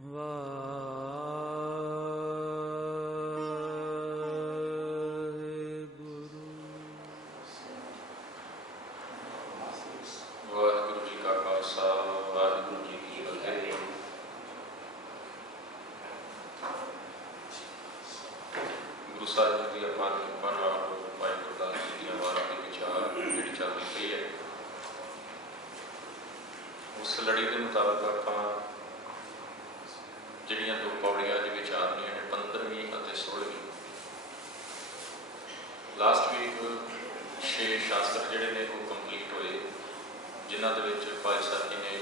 ਵਾਹਿਗੁਰੂ ਜੀ ਕਾ ਖਾਲਸਾ ਵਾਹਿਗੁਰੂ ਜੀ ਕੀ ਫਤਿਹ। ਗੁਰੂ ਸਾਹਿਬ ਜੀ ਦੀ ਅਪਾਰ ਕਿਰਪਾ ਨਾਲ ਭਾਈ ਗੁਰਦਾਸ ਜੀ ਦੀਆਂ ਵਾਰਾਂ ਦੇ ਵਿਚਾਰ ਜਿਹੜੀ ਚੱਲਦੀ ਪਈ ਹੈ, ਉਸ ਲੜੀ ਦੇ ਮੁਤਾਬਕ ਆਪਾਂ ਜਿਹੜੀਆਂ ਦੋ ਪੌੜੀਆਂ ਦੇ ਵਿਚਾਰਨੀਆਂ ਨੇ 15ਵੀਂ ਅਤੇ 16ਵੀਂ। ਲਾਸਟ ਵੀਕ 6 ਸ਼ਾਸਤਰ ਜਿਹੜੇ ਨੇ ਉਹ ਕੰਪਲੀਟ ਹੋਏ, ਜਿਨ੍ਹਾਂ ਦੇ ਵਿੱਚ ਭਾਈ ਸਾਹਿਬ ਜੀ ਨੇ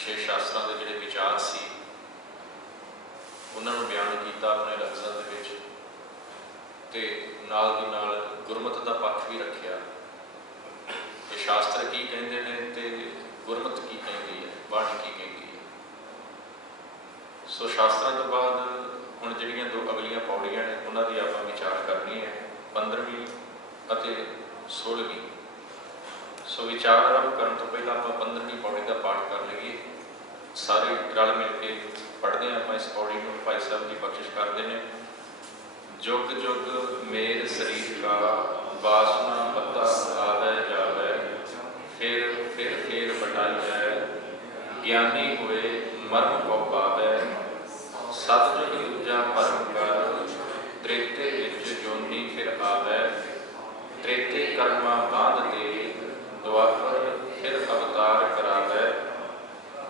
6 ਸ਼ਾਸਤਰਾਂ ਦੇ ਜਿਹੜੇ ਵਿਚਾਰ ਸੀ ਉਹਨਾਂ ਨੂੰ ਬਿਆਨ ਕੀਤਾ ਆਪਣੇ ਲਫ਼ਜ਼ਾਂ ਦੇ ਵਿੱਚ, ਤੇ ਨਾਲ ਦੀ ਨਾਲ ਗੁਰਮਤਿ ਦਾ ਪੱਖ ਵੀ ਰੱਖਿਆ ਕਿ ਸ਼ਾਸਤਰ ਕੀ ਕਹਿੰਦੇ ਨੇ ਤੇ ਗੁਰਮਤਿ ਕੀ ਕਹਿੰਦੀ ਹੈ, ਬਾਣੀ ਕੀ ਕਹਿੰਦੀ ਹੈ। ਸੋ ਸ਼ਾਸਤਰਾਂ ਤੋਂ ਬਾਅਦ ਹੁਣ ਜਿਹੜੀਆਂ ਦੋ ਅਗਲੀਆਂ ਪੌੜੀਆਂ ਨੇ ਉਹਨਾਂ ਦੀ ਆਪਾਂ ਵਿਚਾਰ ਕਰਨੀ ਹੈ, 15ਵੀਂ ਅਤੇ 16ਵੀਂ। ਸੋ ਵਿਚਾਰ ਆਰੰਭ ਕਰਨ ਤੋਂ ਪਹਿਲਾਂ ਆਪਾਂ 15ਵੀਂ ਪੌੜੀ ਦਾ ਪਾਠ ਕਰ ਲਈਏ। ਸਾਰੇ ਰਲ ਮਿਲ ਕੇ ਪੜ੍ਹਦੇ ਹਾਂ ਆਪਾਂ ਇਸ ਪੌੜੀ ਨੂੰ। ਭਾਈ ਸਾਹਿਬ ਜੀ ਬਖਸ਼ਿਸ਼ ਕਰਦੇ ਨੇ। ਜੁਗ ਜੁਗ ਮੇਰ ਸਰੀਰ ਕਾ ਵਾਸਨਾ ਪੱਤਾ ਆਵੈ ਜਾਵੈ, ਫਿਰ ਫਿਰ ਬਟਾਈ ਜਾਏ, ਗਿਆਨੀ ਹੋਏ ਮਰਮ ਕੋ ਪਾਵੈ, ਸਤਿਜੁਗ ਦੂਜਾ ਪਰਮ ਕਰ, ਤ੍ਰੇਤੇ ਵਿੱਚ ਜੋਨੀ ਫਿਰ ਆਵੈ, ਤ੍ਰੇਤੇ ਕਰਮਾ ਬਾਂਧ ਦੇ, ਦੁਆਪਰ ਫਿਰ ਅਵਤਾਰ ਕਰਾਵੈ,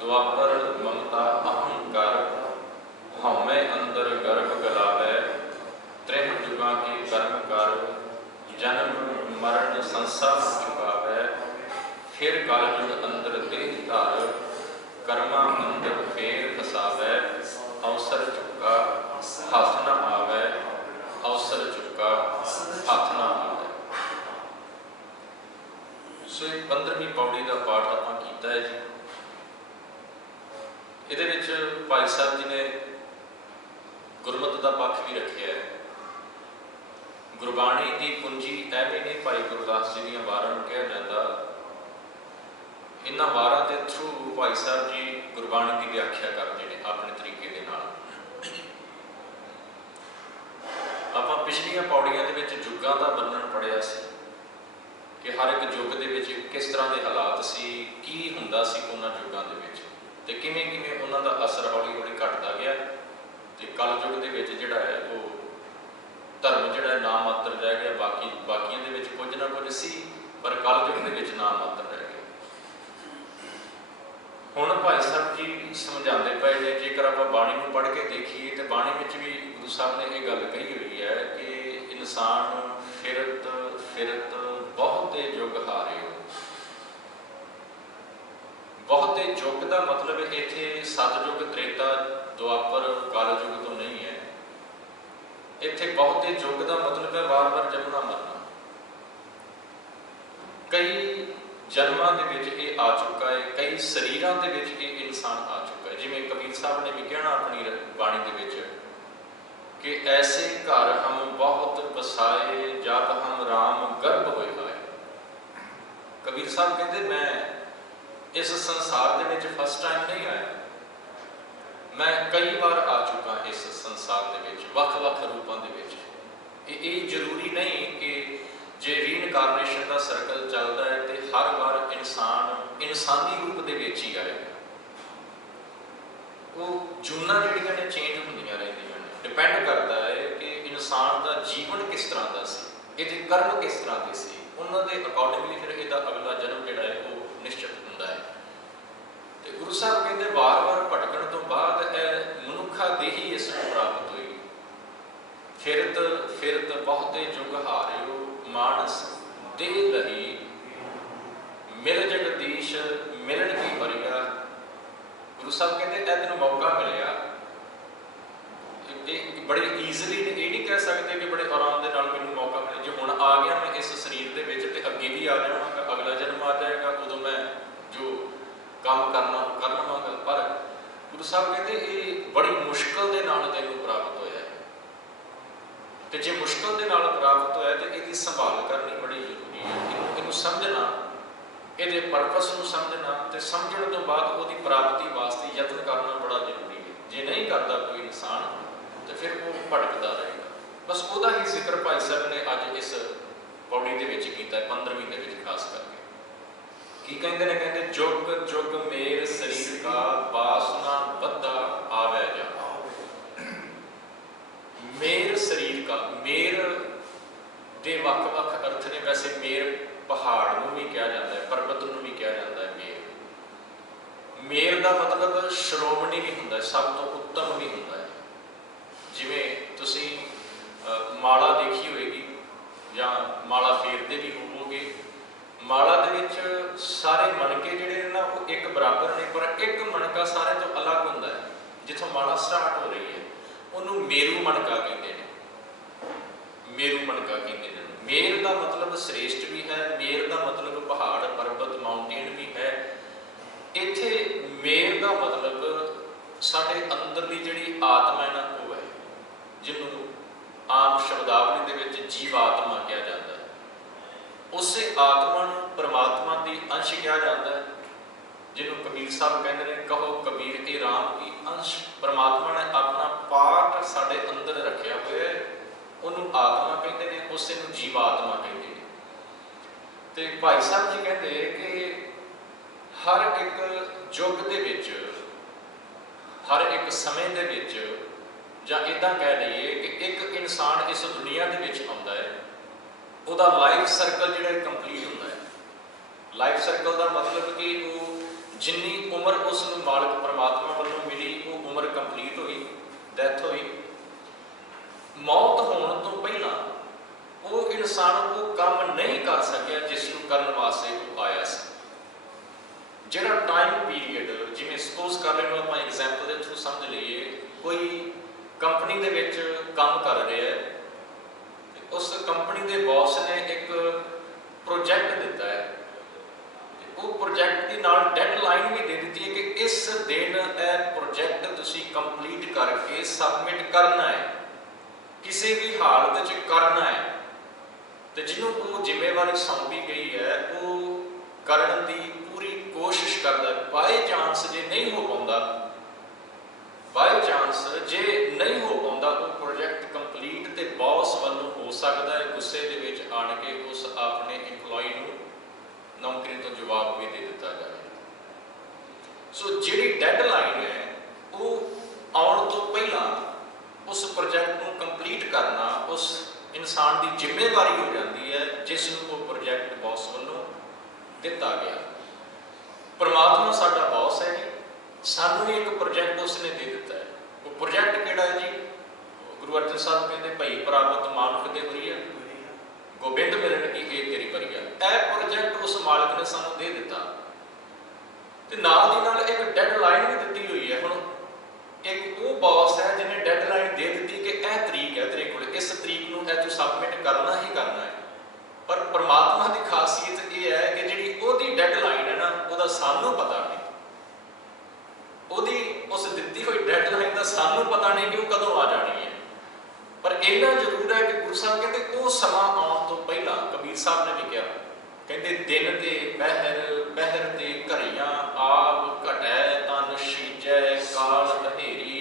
ਦੁਆਪਰ ਮਮਤਾ ਅਹੰਕਾਰ, ਹਉਮੈ ਅੰਦਰ ਗਰਭ ਗਲਾਵੈ, ਤ੍ਰਹਿ ਜੁਗਾਂ ਕੇ ਕਰਮ ਕਰ, ਜਨਮ ਮਰਨ ਸੰਸਾਰ ਚੁਕਾਵੈ, ਫਿਰ ਕਲਯੁਗ ਅੰਦਰ ਦੇਹ ਧਾਰ, ਕਰਮਾਂ ਅੰਦਰ ਫੇਰ ਫਸਾਵੈ, ਅਵਸਰ ਚੁੱਕਾ ਹੱਥ ਨਾ ਆਵੈ, ਅਵਸਰ ਚੁੱਕਾ ਹੱਥ ਨਾ ਆਵੈ। ਸੋ ਇਹ 15ਵੀਂ ਪੌੜੀ ਦਾ ਪਾਠ ਆਪਾਂ ਕੀਤਾ ਹੈ ਜੀ। ਇਹਦੇ ਵਿੱਚ ਭਾਈ ਸਾਹਿਬ ਜੀ ਨੇ ਗੁਰਮਤਿ ਦਾ ਪੱਖ ਵੀ ਰੱਖਿਆ ਹੈ। ਗੁਰਬਾਣੀ ਦੀ ਕੁੰਜੀ ਐਵੇਂ ਨਹੀਂ ਭਾਈ ਗੁਰਦਾਸ ਜੀ ਦੀਆਂ ਵਾਰਾਂ ਨੂੰ ਕਿਹਾ ਜਾਂਦਾ। ਇਹਨਾਂ ਵਾਰਾਂ ਦੇ ਥਰੂ ਭਾਈ ਸਾਹਿਬ ਜੀ ਗੁਰਬਾਣੀ ਦੀ ਵਿਆਖਿਆ ਕਰਦੇ ਨੇ ਆਪਣੇ ਤਰੀਕੇ ਦੇ ਨਾਲ। ਆਪਾਂ ਪਿਛਲੀਆਂ ਪੌੜੀਆਂ ਦੇ ਵਿੱਚ ਯੁੱਗਾਂ ਦਾ ਵਰਣਨ ਪੜ੍ਹਿਆ ਸੀ ਕਿ ਹਰ ਇੱਕ ਯੁੱਗ ਦੇ ਵਿੱਚ ਕਿਸ ਤਰ੍ਹਾਂ ਦੇ ਹਾਲਾਤ ਸੀ, ਕੀ ਹੁੰਦਾ ਸੀ ਉਹਨਾਂ ਯੁੱਗਾਂ ਦੇ ਵਿੱਚ, ਤੇ ਕਿਵੇਂ ਕਿਵੇਂ ਉਹਨਾਂ ਦਾ ਅਸਰ ਹੌਲੀ ਹੌਲੀ ਘਟਦਾ ਗਿਆ। ਤੇ ਕਲਯੁਗ ਦੇ ਵਿੱਚ ਜਿਹੜਾ ਹੈ ਉਹ ਧਰਮ ਜਿਹੜਾ ਨਾ ਮਾਤਰ ਰਹਿ ਗਿਆ। ਬਾਕੀਆਂ ਦੇ ਵਿੱਚ ਕੁਝ ਨਾ ਕੁਝ ਸੀ, ਪਰ ਕਲਯੁਗ ਦੇ ਵਿੱਚ ਨਾ ਮਾਤਰ ਰਹਿ ਗਿਆ। ਹੁਣ ਭਾਈ ਸਾਹਿਬ ਜੀ ਸਮਝਾਉਂਦੇ ਪਏ ਨੇ, ਜੇਕਰ ਆਪਾਂ ਬਾਣੀ ਨੂੰ ਪੜ੍ਹ ਕੇ ਦੇਖੀਏ ਤੇ ਬਾਣੀ ਵਿੱਚ ਵੀ ਗੁਰੂ ਸਾਹਿਬ ਨੇ ਇਹ ਗੱਲ ਕਹੀ ਹੋਈ ਹੈ ਕਿ ਇਨਸਾਨ ਫਿਰਤ ਫਿਰਤ ਬਹੁਤੇ ਯੁੱਗ ਹਾਰਿਓ। ਬਹੁਤੇ ਯੁੱਗ ਦਾ ਮਤਲਬ ਇੱਥੇ ਸਤਿਯੁਗ, ਤ੍ਰੇਤਾ, ਦੁਆਪਰ, ਕਲਯੁਗ ਤੋਂ ਨਹੀਂ ਹੈ। ਇੱਥੇ ਬਹੁਤੇ ਯੁੱਗ ਦਾ ਮਤਲਬ ਹੈ ਵਾਰ-ਵਾਰ ਜੰਮਣਾ ਮਰਨਾ। ਕਈ ਜਨਮਾਂ ਦੇ ਵਿੱਚ ਇਹ ਆ ਚੁੱਕਾ ਹੈ, ਕਈ ਸਰੀਰਾਂ ਦੇ ਵਿੱਚ ਇਹ ਇਨਸਾਨ ਆ ਚੁੱਕਾ ਹੈ। ਜਿਵੇਂ ਕਬੀਰ ਸਾਹਿਬ ਨੇ ਵੀ ਕਹਿਣਾ ਆਪਣੀ ਬਾਣੀ ਦੇ ਵਿੱਚ ਕਿ ਐਸੇ ਘਰ ਹਮ ਬਹੁਤ ਵਸਾਏ, ਜਬ ਹਮ ਰਾਮ ਗਰਭ ਹੋਏ ਆਏ। ਕਬੀਰ ਸਾਹਿਬ ਕਹਿੰਦੇ ਮੈਂ ਇਸ ਸੰਸਾਰ ਦੇ ਵਿੱਚ ਫਸਟ ਟਾਈਮ ਨਹੀਂ ਆਇਆ, ਮੈਂ ਕਈ ਵਾਰ ਆ ਚੁੱਕਾ ਇਸ ਸੰਸਾਰ ਦੇ ਵਿੱਚ ਵੱਖ-ਵੱਖ ਰੂਪਾਂ ਦੇ ਵਿੱਚ। ਇਹ ਜ਼ਰੂਰੀ ਨਹੀਂ ਕਿ ਜੇ ਰੀਇਨਕਾਰਨੇਸ਼ਨ ਦਾ ਸਰਕਲ ਚੱਲਦਾ ਹੈ ਤੇ ਹਰ ਵਾਰ ਇਨਸਾਨ ਇਨਸਾਨੀ ਰੂਪ ਦੇ ਵਿੱਚ ਹੀ ਆਏਗਾ। ਉਹ ਜੂਨਾਂ ਜਿਹੜੀਆਂ ਨੇ ਚੇਂਜ ਹੁੰਦੀਆਂ ਰਹਿੰਦੀਆਂ ਨੇ। ਡਿਪੈਂਡ ਕਰਦਾ ਹੈ ਕਿ ਇਨਸਾਨ ਦਾ ਜੀਵਨ ਕਿਸ ਤਰ੍ਹਾਂ ਦਾ ਸੀ, ਇਹਦੇ ਕਰਮ ਕਿਸ ਤਰ੍ਹਾਂ ਦੇ ਸੀ, ਉਹਨਾਂ ਦੇ ਅਕੋਰਡਿੰਗਲੀ ਫਿਰ ਇਹਦਾ ਅਗਲਾ ਜਨਮ ਜਿਹੜਾ ਹੈ ਉਹ ਨਿਸ਼ਚਿਤ ਹੁੰਦਾ ਹੈ। ਤੇ ਗੁਰੂ ਸਾਹਿਬ ਕਹਿੰਦੇ ਵਾਰ-ਵਾਰ ਭਟਕਣ ਤੋਂ ਬਾਅਦ ਇਹ ਮਨੁੱਖਾ ਦੇਹੀ ਇਸ ਨੂੰ ਪ੍ਰਾਪਤ ਹੋਈ। ਫਿਰਤ ਫਿਰਤ ਬਹੁਤੇ ਯੁੱਗ ਹਾਰਿਓ, ਮਾਨਸ ਦੇਹ ਰਹੀ, ਮਿਲ ਜਗਦੀਸ਼ ਮਿਲਣ ਕੀ ਪਰਿਆ। ਗੁਰੂ ਸਾਹਿਬ ਕਹਿੰਦੇ ਇਹ ਤੈਨੂੰ ਮੌਕਾ ਮਿਲਿਆ। ਇਹ ਬੜੇ ਈਜ਼ੀਲੀ ਇਹ ਨਹੀਂ ਕਹਿ ਸਕਦੇ ਕਿ ਬੜੇ ਆਰਾਮ ਦੇ ਨਾਲ ਮੈਨੂੰ ਮੌਕਾ ਮਿਲੇ। ਜੇ ਹੁਣ ਆ ਗਿਆ ਮੈਂ ਇਸ ਸਰੀਰ ਦੇ ਵਿੱਚ ਤੇ ਅੱਗੇ ਵੀ ਆ ਜਾਵਾਂਗਾ, ਅਗਲਾ ਜਨਮ ਆ ਜਾਏਗਾ, ਉਦੋਂ ਮੈਂ ਜੋ ਕੰਮ ਕਰਨਾ ਉਹ ਕਰ ਲਵਾਂਗਾ। ਪਰ ਗੁਰੂ ਸਾਹਿਬ ਕਹਿੰਦੇ ਇਹ ਬੜੀ ਮੁਸ਼ਕਲ ਦੇ ਨਾਲ ਤੈਨੂੰ ਪ੍ਰਾਪਤ ਹੋਇਆ ਹੈ, ਤੇ ਜੇ ਮੁਸ਼ਕਲ ਦੇ ਨਾਲ ਪ੍ਰਾਪਤ ਹੋਇਆ ਤੇ ਇਹਦੀ ਸੰਭਾਲ ਕਰਨੀ ਬੜੀ ਜ਼ਰੂਰੀ ਹੈ। ਇਹਨੂੰ ਸਮਝਣਾ, ਇਹਦੇ ਪਰਪਸ ਨੂੰ ਸਮਝਣਾ, ਤੇ ਸਮਝਣ ਤੋਂ ਬਾਅਦ ਉਹਦੀ ਪ੍ਰਾਪਤੀ ਵਾਸਤੇ ਯਤਨ ਕਰਨਾ ਬੜਾ ਜ਼ਰੂਰੀ ਹੈ। ਜੇ करता कोई इंसान तो फिर वो भटकता रहेगा। बस ਉਹਦਾ ही जिक्र भाई साहब ने अज इस पौड़ी ਦੇ ਵਿੱਚ ਕੀਤਾ 15ਵੀਂ ਦੇ ਵਿੱਚ खास करके। की कहते हैं, कहते जुग जुग मेर शरीर का वासना बद्धा आवे जा। मेर शरीर का, मेर ਦੇ ਵੱਖ-ਵੱਖ अर्थ ने। वैसे मेर पहाड़ ਨੂੰ भी कहा जाता है, पर्वत ਨੂੰ भी कहा जाता है मेर। मेर का मतलब श्रोमणी भी होंदा है, सब तो उत्तम भी होंदा है। जिवें तुसी माला देखी होएगी या माला फेरते भी होवोगे, माला दे विच सारे मणके जिहड़े ना वो एक बराबर ने, पर एक मणका सारे तो अलग होंदा है। जिथों माला स्टार्ट हो रही है उन्होंने मेरू मणका कहते हैं, मेरू मणका कहते हैं। मेर का मतलब श्रेष्ठ भी है, मेर का मतलब पहाड़ पर्वत माउंटेन भी है। इत्थे मेर का मतलब साडे अंदरली जिहड़ी आत्मा है ना वो है, जिन्होंने आम शब्दावली दे विच जीवात्मा कहा जाता है। उस आत्मा नूं परमात्मा की अंश कहा जाता है, जिन्होंने कबीर साहब कहते हैं, कहो कबीर के राम की अंश। परमात्मा ने अपना पार्ट साडे अंदर रखा हुआ है, उन्होंने आत्मा कहते हैं, उस नूं जीवात्मा कहते हैं। तो भाई साहब जी कहते हैं कि हर एक युग दे विच, हर एक समय दे विच, जां इदां कह लईए कि एक इंसान इस दुनिया दे विच आउंदा है, उहदा लाइफ सर्कल जिहड़ा कंप्लीट हुंदा है। लाइफ सर्कल का मतलब कि वो जिन्नी उम्र उसनूं मालिक परमात्मा वालों मिली वो उम्र कंप्लीट हुई, डैथ हुई। मौत होने तो पहला वो इंसान वो काम नहीं कर सकिया जिसनूं करन वास्ते वो आया सी। जिहड़ा टाइम पीरीयड, जिवें सपोज कर लैओ आपां एग्जाम्पल दे थ्रू समझ लईए, कोई कंपनी दे विच काम कर रहा है, उस कंपनी के बॉस ने एक प्रोजैक्ट दिता है, वो प्रोजैक्ट के नाल डेडलाइन भी दे दी है कि इस दिन यह प्रोजैक्ट तुसीं कंप्लीट करके सबमिट करना है, किसी भी हालत च करना है। तो जिन्हों वो जिम्मेवारी सौंपी गई है वो करन की पूरी कोशिश करता है। बाय चांस जे नहीं हो पाता, बाय चांस जे नहीं हो पाता वो प्रोजैक्ट कंप्लीट तो बॉस वालों हो सकता है गुस्से के विच आण के उस अपने इंपलॉई नूं नौकरी तो जवाब भी दे दिता जाए। सो जिहड़ी डेडलाइन है वो आउण तो पहला उस प्रोजैक्ट को कंप्लीट करना उस इंसान की जिम्मेवारी हो जाती है जिसनूं वो प्रोजैक्ट बॉस वालों दिता गया। परमात्मा साडा बॉस है जी, सानूं एक प्रोजैक्ट उसने दे दिता है। वो प्रोजैक्ट किहड़ा है जी? गुरु अर्जन साहब कहते भई प्राप्त मानुख दे वरीया गोबिंद मिलन की ये तेरी वरीया। यह प्रोजैक्ट उस मालिक ने सानूं दे दिता ते नाल दी नाल एक डेडलाइन भी दी हुई है। हुण एक वो बॉस है जिन्हें डेडलाइन दे दी कि यह तरीक है तेरे कोल, इस तरीक नूं तू सबमिट करना ही करना है। पर परमात्मा की खासियत यह है कि जिहड़ी उहदी डेडलाइन है ना उहदा सानूं पता नहीं, उहदी उस दित्ती हुई डेडलाइन का सानूं पता नहीं कि वो कदों आ जानी है। पर इन्ना जरूर है कि गुरु साहब कहते वो समा आउण तो पहला, कबीर साहब ने भी कहा, कहते दिन ते बहर बहर ते घरियां आप घटै तन शीजै काल बहेरी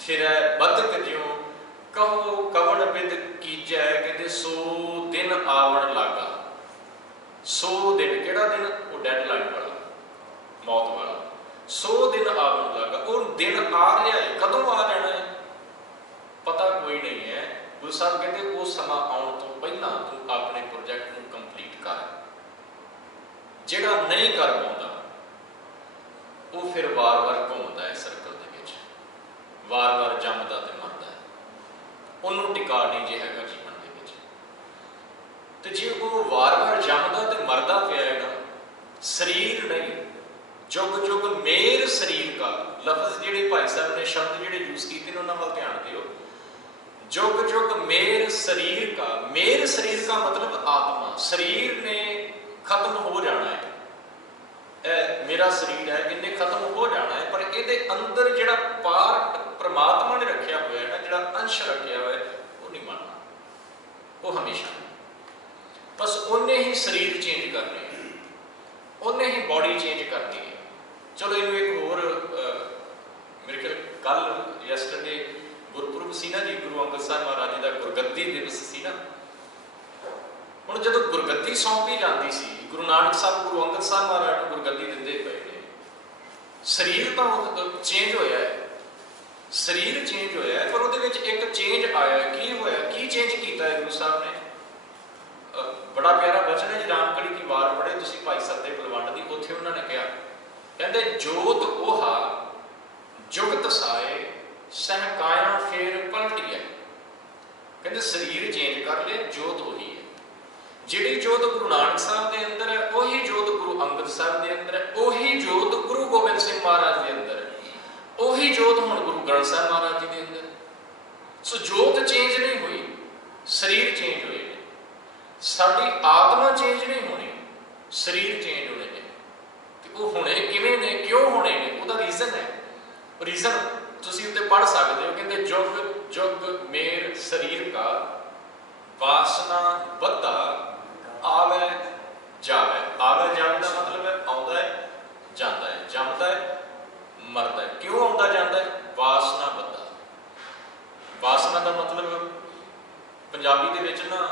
फिरै बदक ज्यों कहो कवन बिद कीजै। कहते सो दिन आवण लागा। सो दिन किहड़ा दिन? वो डेडलाइन वाला, मौत वाला। सो दिन आवण लागा, वो दिन आ रहा है, कदों आ जाना है पता कोई नहीं है। गुरु साहब कहते वो समा आउण तो पहला तू अपने प्रोजैक्ट को कंप्लीट कर। जिहड़ा नहीं कर पाउंदा वो फिर वार वार घूमता है सर्कल दे विच, वार वार जमदा ते मरदा है, उन्होंने टिका नहीं जे हैगा जीवन दे विच। ते जे वो वार वार जमदा ते मरदा पिया है ना, शरीर नहीं, जुग जुग मेर शरीर का लफ्ज जिहड़े भाई साहब ने शब्द जिहड़े यूज कीते उन्हां वाल ध्यान दिओ। जुग जुग मेर शरीर का, मेर शरीर का मतलब आत्मा। शरीर ने खत्म हो जाना है, मेरा शरीर है इन्हें खत्म हो जाना है, पर ये अंदर जिहड़ा पार्ट परमात्मा ने रखा हुआ है ना, जिहड़ा अंश रखा हुआ है वो नहीं मानना, वो हमेशा बस उन्हें ही शरीर चेंज करने है, उन्हें ही बॉडी चेंज करनी है। चलो इनू एक होर मेरे ख्याल कल या ਗੁਰਪੁਰਬ ਸੀ ਨਾ ਜੀ, ਗੁਰੂ ਅੰਗਦ ਸਾਹਿਬ ਮਹਾਰਾਜ ਜੀ ਦਾ ਗੁਰਗੱਦੀ ਦਿਵਸ ਸੀ ਨਾ। ਹੁਣ ਜਦੋਂ ਗੁਰਗੱਦੀ ਸੌਂਪੀ ਜਾਂਦੀ ਸੀ, ਗੁਰੂ ਨਾਨਕ ਸਾਹਿਬ ਗੁਰੂ ਅੰਗਦ ਸਾਹਿਬ ਮਹਾਰਾਜ ਨੂੰ ਗੁਰਗੱਦੀ ਦਿੰਦੇ ਪਏ ਨੇ, ਸਰੀਰ ਤਾਂ ਚੇਂਜ ਹੋਇਆ ਹੈ, ਸਰੀਰ ਚੇਂਜ ਹੋਇਆ ਹੈ, ਪਰ ਉਹਦੇ ਵਿੱਚ ਇੱਕ ਚੇਂਜ ਆਇਆ। ਕੀ ਹੋਇਆ, ਕੀ ਚੇਂਜ ਕੀਤਾ ਹੈ ਗੁਰੂ ਸਾਹਿਬ ਨੇ? ਬੜਾ ਪਿਆਰਾ ਬਚਨ ਹੈ ਜੀ, ਰਾਮਕਲੀ ਦੀ ਵਾਰ ਪੜ੍ਹੇ ਤੁਸੀਂ ਭਾਈ ਸਤਿ ਬਲਵੰਡ ਦੀ। ਉੱਥੇ ਉਹਨਾਂ ਨੇ ਕਿਹਾ, ਕਹਿੰਦੇ ਜੋਤ ਉਹਾ ਜੁਗਤ ਸਾਏ ਸਹਿ ਕਾਇਆ ਫੇਰ ਪਲਟੀਐ। ਕਹਿੰਦੇ ਸਰੀਰ ਚੇਂਜ ਕਰ ਲਿਆ, ਜੋਤ ਉਹੀ ਹੈ। ਜਿਹੜੀ ਜੋਤ ਗੁਰੂ ਨਾਨਕ ਸਾਹਿਬ ਦੇ ਅੰਦਰ ਹੈ, ਉਹੀ ਜੋਤ ਗੁਰੂ ਅੰਗਦ ਸਾਹਿਬ ਦੇ ਅੰਦਰ ਹੈ, ਉਹੀ ਜੋਤ ਗੁਰੂ ਗੋਬਿੰਦ ਸਿੰਘ ਮਹਾਰਾਜ ਦੇ ਅੰਦਰ ਹੈ, ਉਹੀ ਜੋਤ ਹੁਣ ਗੁਰੂ ਗ੍ਰੰਥ ਸਾਹਿਬ ਮਹਾਰਾਜ ਜੀ ਦੇ ਅੰਦਰ। ਸੋ ਜੋਤ ਚੇਂਜ ਨਹੀਂ ਹੋਈ, ਸਰੀਰ ਚੇਂਜ ਹੋਏ ਨੇ। ਸਾਡੀ ਆਤਮਾ ਚੇਂਜ ਨਹੀਂ ਹੋਣੀ, ਸਰੀਰ ਚੇਂਜ ਹੋਣੇ ਨੇ। ਤੇ ਉਹ ਹੋਣੇ ਕਿਵੇਂ ਨੇ, ਕਿਉਂ ਹੋਣੇ ਨੇ? ਉਹਦਾ ਰੀਜ਼ਨ ਹੈ। ਰੀਜ਼ਨ ਤੁਸੀਂ ਉੱਤੇ ਪੜ੍ਹ ਸਕਦੇ ਹੋ। ਕਹਿੰਦੇ ਜੁਗ ਜੁਗ ਮੇਰ ਸਰੀਰ ਕਾ ਵਾਸਨਾ ਬੱਧਾ ਆਵੇ ਜਾਵੇ। ਆਵੇ ਜਾਵੇ ਦਾ ਮਤਲਬ ਹੈ ਆਉਂਦਾ ਹੈ, ਜਾਂਦਾ ਹੈ, ਜੰਮਦਾ ਹੈ, ਮਰਦਾ ਹੈ। ਕਿਉਂ ਆਉਂਦਾ ਜਾਂਦਾ ਹੈ? ਵਾਸਨਾ ਬੱਧਾ। ਵਾਸਨਾ ਦਾ ਮਤਲਬ ਪੰਜਾਬੀ ਦੇ ਵਿੱਚ ਨਾ,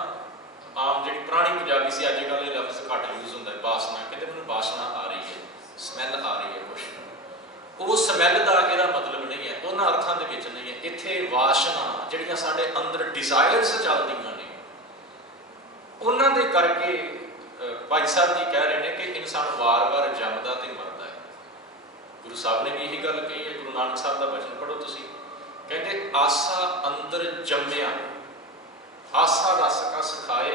ਆਮ ਜਿਹੜੀ ਪੁਰਾਣੀ ਪੰਜਾਬੀ ਸੀ, ਅੱਜ ਕੱਲ੍ਹ ਇਹ ਲਫ਼ਜ਼ ਘੱਟ ਯੂਜ਼ ਹੁੰਦਾ ਹੈ, ਵਾਸਨਾ। ਕਹਿੰਦੇ ਮੈਨੂੰ ਵਾਸਨਾ ਆ ਰਹੀ ਹੈ, ਸਮੈਲ ਆ ਰਹੀ ਹੈ ਕੁਛ। ਉਹ ਸਮੈਲ ਦਾ ਇਹਦਾ ਮਤਲਬ ਨਹੀਂ ਹੈ, ਉਹਨਾਂ ਅਰਥਾਂ ਦੇ ਵਿੱਚ ਨਹੀਂ ਹੈ। ਇੱਥੇ ਵਾਸ਼ਨਾ ਜਿਹੜੀਆਂ ਸਾਡੇ ਅੰਦਰ ਡਿਜ਼ਾਇਰਸ ਚੱਲਦੀਆਂ ਨੇ, ਉਹਨਾਂ ਦੇ ਕਰਕੇ ਭਾਈ ਸਾਹਿਬ ਜੀ ਕਹਿ ਰਹੇ ਨੇ ਕਿ ਇਨਸਾਨ ਵਾਰ-ਵਾਰ ਜੰਮਦਾ ਤੇ ਮਰਦਾ ਹੈ। ਗੁਰੂ ਸਾਹਿਬ ਨੇ ਵੀ ਇਹੀ ਗੱਲ ਕਹੀ ਹੈ। ਗੁਰੂ ਨਾਨਕ ਸਾਹਿਬ ਦਾ ਬਚਨ ਪੜ੍ਹੋ ਤੁਸੀਂ, ਕਹਿੰਦੇ ਆਸਾ ਅੰਦਰ ਜੰਮਿਆ ਆਸਾ ਰਸ ਕਸ ਖਾਏ।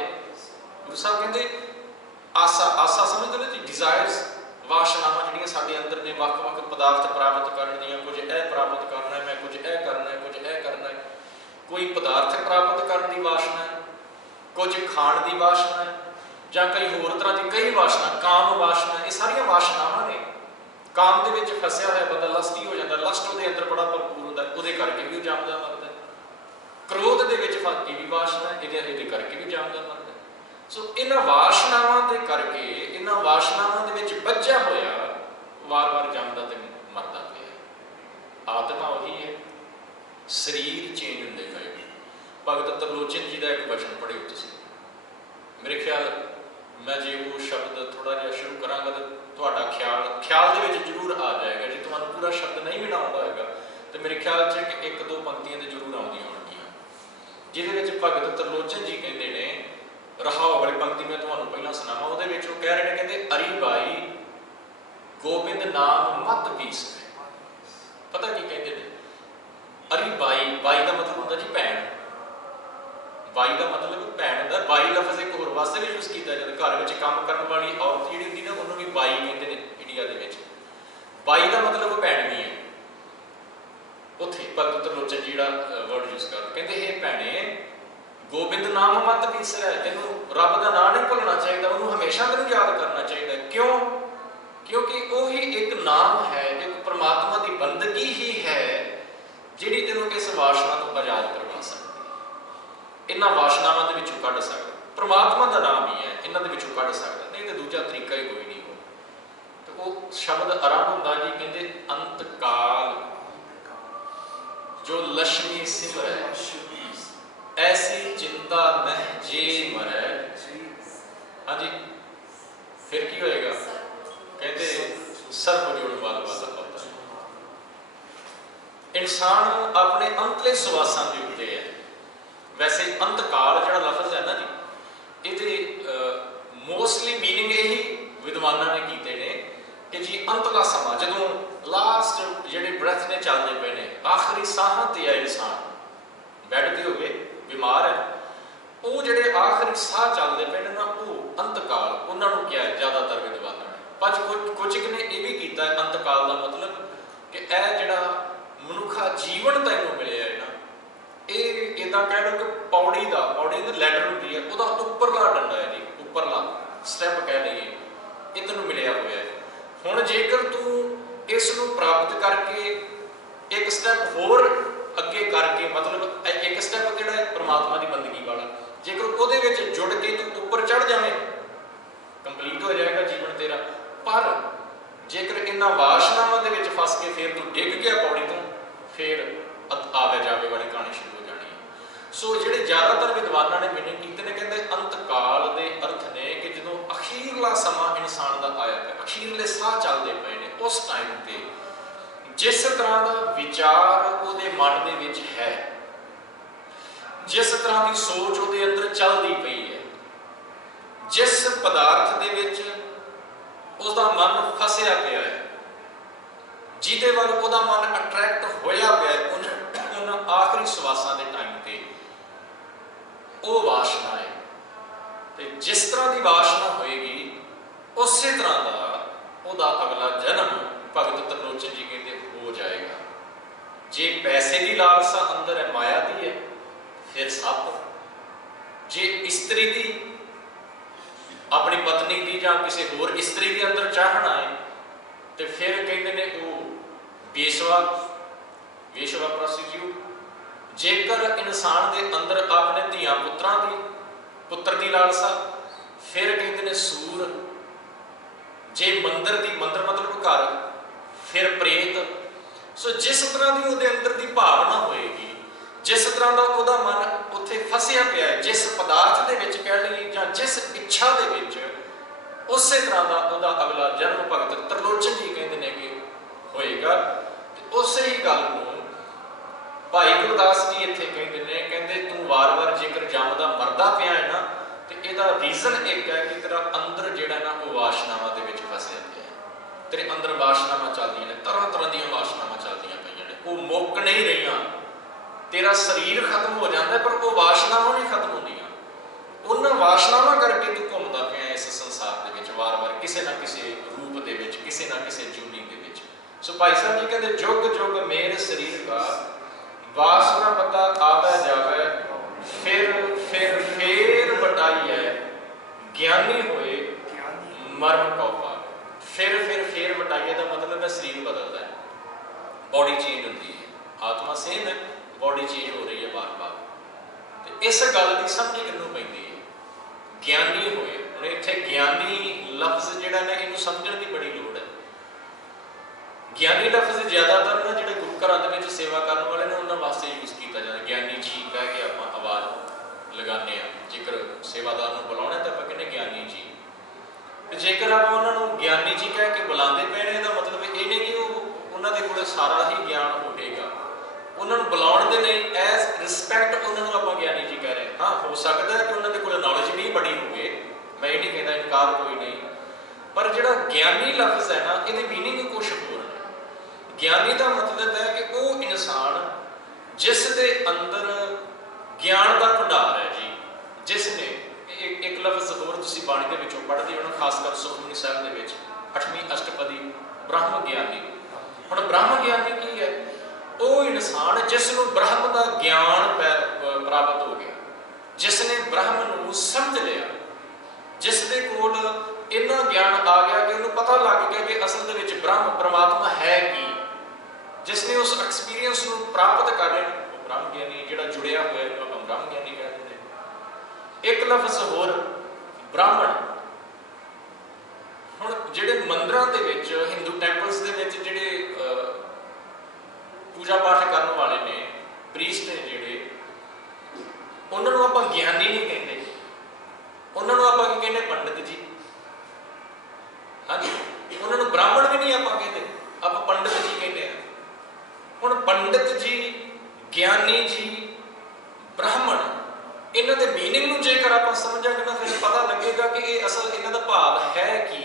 ਗੁਰੂ ਸਾਹਿਬ ਕਹਿੰਦੇ ਆਸਾ, ਆਸਾ ਸਮਝਦੇ ਨੇ ਜੀ, ਡਿਜ਼ਾਇਰਸ, ਵਾਸ਼ਨਾਵਾਂ ਜਿਹੜੀਆਂ ਸਾਡੇ ਅੰਦਰ ਨੇ, ਵੱਖ-ਵੱਖ ਪਦਾਰਥ ਪ੍ਰਾਪਤ ਕਰਨ ਦੀਆਂ। ਕੁਝ ਇਹ ਪ੍ਰਾਪਤ ਕਰਨਾ ਹੈ, ਮੈਂ ਕੁਝ ਇਹ ਕਰਨਾ ਹੈ, ਕੁਝ ਇਹ ਕਰਨਾ ਹੈ। ਕੋਈ ਪਦਾਰਥ ਪ੍ਰਾਪਤ ਕਰਨ ਦੀ ਵਾਸ਼ਨਾ ਹੈ, ਕੁਝ ਖਾਣ ਦੀ ਵਾਸ਼ਨਾ ਹੈ, ਜਾਂ ਕਈ ਹੋਰ ਤਰ੍ਹਾਂ ਦੀ ਕਈ ਵਾਸ਼ਨਾ, ਕਾਮ ਵਾਸ਼ਨਾ। ਇਹ ਸਾਰੀਆਂ ਵਾਸ਼ਨਾਵਾਂ ਨੇ। ਕਾਮ ਦੇ ਵਿੱਚ ਫਸਿਆ ਹੋਇਆ ਬੰਦਾ ਲਸਟੀ ਹੋ ਜਾਂਦਾ, ਲਸਟ ਉਹਦੇ ਅੰਦਰ ਬੜਾ ਭਰਪੂਰ ਹੁੰਦਾ, ਉਹਦੇ ਕਰਕੇ ਵੀ ਉਹ ਜੰਮਦਾ ਮਰਦਾ। ਕ੍ਰੋਧ ਦੇ ਵਿੱਚ ਫਸ ਕੇ ਵੀ ਵਾਸ਼ਨਾ, ਇਹਦੇ ਕਰਕੇ ਵੀ ਜੰਮਦਾ ਮਰਦਾ। ਸੋ ਇਹਨਾਂ ਵਾਸ਼ਨਾਵਾਂ ਦੇ ਕਰਕੇ, ਇਹਨਾਂ ਵਾਸ਼ਨਾਵਾਂ ਦੇ ਵਿੱਚ ਬੱਝਿਆ ਹੋਇਆ ਵਾਰ-ਵਾਰ ਜੰਮਦਾ ਤੇ ਮਰਦਾ ਪਿਆ। ਆਤਮਾ ਉਹੀ ਹੈ, ਸਰੀਰ ਚੇਂਜ ਹੁੰਦੇ ਪਏ। ਭਗਤ ਤਰਲੋਚਨ ਜੀ ਦਾ ਇੱਕ ਬਚਨ ਪੜ੍ਹਿਓ ਤੁਸੀਂ। ਮੇਰੇ ਖਿਆਲ ਮੈਂ ਜੇ ਉਹ ਸ਼ਬਦ ਥੋੜ੍ਹਾ ਜਿਹਾ ਸ਼ੁਰੂ ਕਰਾਂਗਾ ਤਾਂ ਤੁਹਾਡਾ ਖਿਆਲ ਦੇ ਵਿੱਚ ਜ਼ਰੂਰ ਆ ਜਾਏਗਾ। ਜੇ ਤੁਹਾਨੂੰ ਪੂਰਾ ਸ਼ਬਦ ਨਹੀਂ ਵੀ ਨਾ ਆਉਂਦਾ ਹੋਏਗਾ ਤਾਂ ਮੇਰੇ ਖਿਆਲ 'ਚ ਕਿ ਇੱਕ ਦੋ ਪੰਕਤੀਆਂ ਤੇ ਜ਼ਰੂਰ ਆਉਂਦੀਆਂ ਹੋਣਗੀਆਂ, ਜਿਹਦੇ ਵਿੱਚ ਭਗਤ ਤਰਲੋਚਨ ਜੀ ਕਹਿੰਦੇ ਨੇ, ਰਹਾਓ ਵਾਲੀ ਪੰਕਤੀ ਮੈਂ ਤੁਹਾਨੂੰ ਪਹਿਲਾਂ ਸੁਣਾਵਾਂ। ਉਹਦੇ ਵਿੱਚ ਉਹ ਕਹਿ ਰਹੇ ਨੇ, ਕਹਿੰਦੇ ਅਰੀ ਬਾਈ ਗੋਬਿੰਦ ਨਾਮ ਮਤ ਪੀਸ। ਪਤਾ ਕੀ ਕਹਿੰਦੇ ਨੇ? ਅਰੀ ਬਾਈ, ਬਾਈ ਦਾ ਮਤਲਬ ਹੁੰਦਾ ਜੀ ਭੈਣ। ਬਾਈ ਦਾ ਮਤਲਬ ਭੈਣ ਹੁੰਦਾ। ਬਾਈ ਲਫ਼ਜ਼ ਇੱਕ ਹੋਰ ਵਾਸਤੇ ਵੀ ਯੂਜ਼ ਕੀਤਾ ਜਾਂਦਾ, ਘਰ ਵਿੱਚ ਕੰਮ ਕਰਨ ਵਾਲੀ ਔਰਤ ਜਿਹੜੀ ਹੁੰਦੀ ਨਾ, ਉਹਨੂੰ ਵੀ ਬਾਈ ਕਹਿੰਦੇ ਨੇ ਇੰਡੀਆ ਦੇ ਵਿੱਚ। ਬਾਈ ਦਾ ਮਤਲਬ ਭੈਣ ਵੀ ਹੈ। ਉੱਥੇ ਭਗਤ ਤਰਲੋਚਨ ਜਿਹੜਾ ਵਰਡ ਯੂਜ਼ ਕਰਦੇ, ਕਹਿੰਦੇ ਇਹ ਭੈਣੇ ਗੋਬਿੰਦ ਨਾਮ ਮਤ ਪੀਸੈ। ਤੈਨੂੰ ਰੱਬ ਦਾ ਨਾਂ ਨਹੀਂ ਭੁੱਲਣਾ ਚਾਹੀਦਾ, ਉਹਨੂੰ ਹਮੇਸ਼ਾ ਤੈਨੂੰ ਯਾਦ ਕਰਨਾ ਚਾਹੀਦਾ। ਕਿਉਂ? ਕਿਉਂਕਿ ਉਹੀ ਇੱਕ ਨਾਮ ਹੈ, ਇੱਕ ਪਰਮਾਤਮਾ ਦੀ ਬੰਦਗੀ ਹੀ ਹੈ ਜਿਹੜੀ ਤੈਨੂੰ ਇਸ ਵਾਸ਼ਨਾ ਤੋਂ ਆਜ਼ਾਦ ਕਰਵਾ ਸਕਦੀ, ਇਹਨਾਂ ਵਾਸ਼ਨਾਵਾਂ ਦੇ ਵਿੱਚੋਂ ਕੱਢ ਸਕਦਾ। ਪਰਮਾਤਮਾ ਦਾ ਨਾਮ ਹੀ ਹੈ, ਇਹਨਾਂ ਦੇ ਵਿੱਚੋਂ ਕੱਢ ਸਕਦਾ, ਨਹੀਂ ਤਾਂ ਦੂਜਾ ਤਰੀਕਾ ਹੀ ਕੋਈ ਨਹੀਂ ਹੋ। ਤੇ ਉਹ ਸ਼ਬਦ ਆਰੰਭ ਹੁੰਦਾ ਜੀ, ਕਹਿੰਦੇ ਅੰਤ ਕਾਲ ਜੋ ਲక్ష్ਮੀ ਸਿਮਰੈ ਐਸੀ ਚਿੰਤਾ ਮਹਿ ਜੇ ਮਰੈ। ਹਾਂਜੀ, ਫਿਰ ਕੀ ਹੋਏਗਾ? ਕਹਿੰਦੇ ਸਰਬ ਜੁੜ ਵਾਲਾ ਹੋਤਾ। ਇਨਸਾਨ ਆਪਣੇ ਅੰਤਲੇ ਸਵਾਸਾਂ ਦੇ ਉੱਤੇ ਹੈ। ਵੈਸੇ ਅੰਤਕਾਲ ਜਿਹੜਾ ਲਫ਼ਜ਼ ਹੈ ਨਾ ਜੀ, ਇਹਦੇ ਮੋਸਟਲੀ ਮੀਨਿੰਗ ਇਹੀ ਵਿਦਵਾਨਾਂ ਨੇ ਕੀਤੇ ਨੇ ਕਿ ਜੀ ਅੰਤਲਾ ਸਮਾਂ, ਜਦੋਂ ਲਾਸਟ ਜਿਹੜੇ ਬ੍ਰੈਥ ਨੇ ਚੱਲਦੇ ਪਏ ਨੇ, ਆਖਰੀ ਸਾਹਾਂ ਤੇ ਹੈ ਇਨਸਾਨ, ਬੈੱਡ ਤੇ ਹੋਵੇ, ਬਿਮਾਰ ਹੈ, ਉਹ ਜਿਹੜੇ ਆਖਰੀ ਸਾਹ ਚੱਲਦੇ ਪਏ ਨੇ ਨਾ, ਉਹ ਅੰਤਕਾਲ ਉਹਨਾਂ ਨੂੰ ਕਿਹਾ ਜ਼ਿਆਦਾਤਰ ਵਿਦਵਾਨਾਂ ਨੇ। ਪਰ ਕੁਝ ਨੇ ਇਹ ਵੀ ਕੀਤਾ ਅੰਤਕਾਲ ਦਾ ਮਤਲਬ ਕਿ ਇਹ ਜਿਹੜਾ ਮਨੁੱਖਾ ਜੀਵਨ ਤੈਨੂੰ ਮਿਲਿਆ ਹੈ ਨਾ, ਇਹ ਇੱਦਾਂ ਕਹਿ ਲਓ ਕਿ ਪੌੜੀ ਦਾ ਲੈਡਰ ਹੁੰਦੀ ਹੈ, ਉਹਦਾ ਉੱਪਰਲਾ ਡੰਡਾ ਹੈ ਜੀ, ਉੱਪਰਲਾ ਸਟੈਪ ਕਹਿ ਲਈਏ, ਇਹ ਤੈਨੂੰ ਮਿਲਿਆ ਹੋਇਆ ਹੈ। ਹੁਣ ਜੇਕਰ ਤੂੰ ਇਸ ਨੂੰ ਪ੍ਰਾਪਤ ਕਰਕੇ ਇੱਕ ਸਟੈਪ ਹੋਰ ਅੱਗੇ ਕਰਕੇ, ਮਤਲਬ ਇੱਕ ਸਟੈਪ ਜਿਹੜਾ ਹੈ ਪਰਮਾਤਮਾ ਦੀ ਬੰਦਗੀ ਵਾਲਾ, ਜੇਕਰ ਉਹਦੇ ਵਿੱਚ ਜੁੜ ਕੇ ਤੂੰ ਉੱਪਰ ਚੜ੍ਹ ਜਾਵੇਂ, ਕੰਪਲੀਟ ਹੋ ਜਾਏਗਾ ਜੀਵਨ ਤੇਰਾ। ਪਰ ਜੇਕਰ ਇਹਨਾਂ ਵਾਸ਼ਨਾਵਾਂ ਦੇ ਵਿੱਚ ਫਸ ਕੇ ਫਿਰ ਤੂੰ ਡਿੱਗ ਗਿਆ ਪੌੜੀ ਤੋਂ, ਫਿਰ ਆਵੇ ਜਾਵੇ ਵਾਲੀ ਕਹਾਣੀ ਸ਼ੁਰੂ विद्वानों ने मीनिंग कीते ने, कहते अंत काल के अर्थ ने कि जो अखीरला समा इंसान का आया है, अखीरले साह चलते पे ने, उस टाइम पर जिस तरह का विचार उहदे मन दे विच है, जिस तरह की सोच उहदे अंदर चलती पई है, जिस पदार्थ दे विच उसका मन फसिया पिया है, जिहदे वाल उहदा मन अट्रैक्ट होया पिया है, उन्हां आखिरी सवासां दे टाइम ते वो वासना है। तो जिस तरह की वासना होएगी उस तरह का उहदा अगला जन्म भगत त्रिलोचन जी कहते हो जाएगा। जे पैसे की लालसा अंदर है, माया की है, फिर सप, जे स्त्री की, अपनी पत्नी की या किसी होर स्त्री के अंदर चाहना है, तो फिर कहते हैं वो बेसवा, वेश्वा प्रोस्टिट्यूट। जेकर इंसान के अंदर अपने धियां पुत्रां की, पुत्र की लालसा, फिर कहते हैं सूर। जे मंदिर की, मंदिर मतलब घर, फिर प्रेत। सो जिस तरह की उहदे अंदर की भावना होएगी, जिस तरह का उहदा मन उत्थे फसिया पिया है, जिस पदार्थ के विच कह लईए जां जिस इच्छा के विच, उस तरह का उहदा अगला जन्म भगत त्रिलोचन जी कहते हैं कि होएगा। उस ही गल नूं भाई गुरदास जी इत्थे कहते हैं, कहते तू वार वार जेकर जमदा मरदा पिया है ना, तो यदा रीजन एक है कि तेरा अंदर जिहड़ा ना वो वासनावां दे विच फसिया पिया है। तेरे अंदर वासनावां चलदियां ने, तरह तरह दी वासनावां चलदियां पईयां ने, वो मुक नहीं रहीआं। तेरा शरीर खत्म हो जाता है पर वो वासनावां नहीं खत्म होंदियां। उन्हां वासनावां करके तू घूमदा पिया इस संसार दे विच वार वार किसी ना किसी रूप दे विच, किसी ना किसी जूनी दे विच। सो भाई साहब जी कहते जुग जुग मेरे शरीर का वासना पता आवे जावे, फिर बटाई है ज्ञानी होए मर्म कौ पावे। फिर बटाई का मतलब है शरीर बदलता है, बॉडी चेंज होती है, आत्मा सेम है, बॉडी चेंज हो रही है बार बार। तो इस गल की समझ किनू पैंदी है, ज्ञानी होए। हुण इत्थे ज्ञानी लफ्ज़ जिहड़ा ने इनू समझण की बड़ी लोड़ है। ज्ञानी लफ्ज़ ज़्यादातर ना जिहड़े गुरु घरां दे विच सेवा करने वाले ने उन्हां वास्ते यूज़ किया जाता। ज्ञानी जी कह के आपां आवाज़ लगाने, जेकर सेवादार नूं बुलाउणा तां आपां कहने ज्ञानी जी। ते जेकर आपां उन्हां नूं ज्ञानी जी कह के बुलाते पे ने, इहदा मतलब ये नहीं कि उन्हां दे कोल सारा ही ज्ञान होवेगा। उन्हां नूं बुलाउण दे लई एज रिस्पैक्ट उन्हां नूं आपां ज्ञानी जी कह रहे हैं। हाँ, हो सकता है कि उन्हां दे कोल नॉलेज भी बड़ी होवे, मैं ये नहीं कहता, इनकार कोई नहीं, पर जिहड़ा ज्ञानी लफ्ज़ है ना, इहदी मीनिंग कुछ होर है। ज्ञानी का मतलब है कि वो इंसान जिस दे अंदर ज्ञान का भंडार है जी, जिसने एक लफ्ज़ होर तुसीं बाणी दे विचों पढ़दे हो, खासकर सुखमनी साहिब दे विच 8वीं अष्टपदी ब्रह्म ज्ञानी। हुण ब्रह्म ज्ञानी की है? वो इंसान जिसनों ब्रह्म का ज्ञान प्राप्त हो गया, जिसने ब्रह्म नूं समझ लिया, जिस दे कोल इन्ना ज्ञान आ गया कि उन्हें पता लग गया कि असल दे विच ब्रह्म परमात्मा है की, जिसने उस एक्सपीरियंस को प्राप्त कर लिया, ब्रह्म ज्ञानी जिहड़ा जुड़िया हुआ है हम ब्रह्म ज्ञानी कह देते हैं। एक लफ्ज़ होर ब्राह्मण। हुण जिहड़े मंदिरां दे विच, हिंदू टैंपल्स दे विच जिहड़े पूजा पाठ करने वाले ने, प्रीस्ट ने जिहड़े, उन्हां नूं आपां ज्ञानी नहीं कहते, उन्हां नूं आपां की कहने पंडित जी। हाँ जी, उन्हां नूं ब्राह्मण भी नहीं आपां कहते, आपां पंडित जी कहते हैं। हुण पंडित जी, ज्ञानी जी, ब्राह्मण, इन्हां दे मीनिंग नूं जेकर आपां समझांगे ना, फिर पता लगेगा कि ये असल इन्हां दा भाव है कि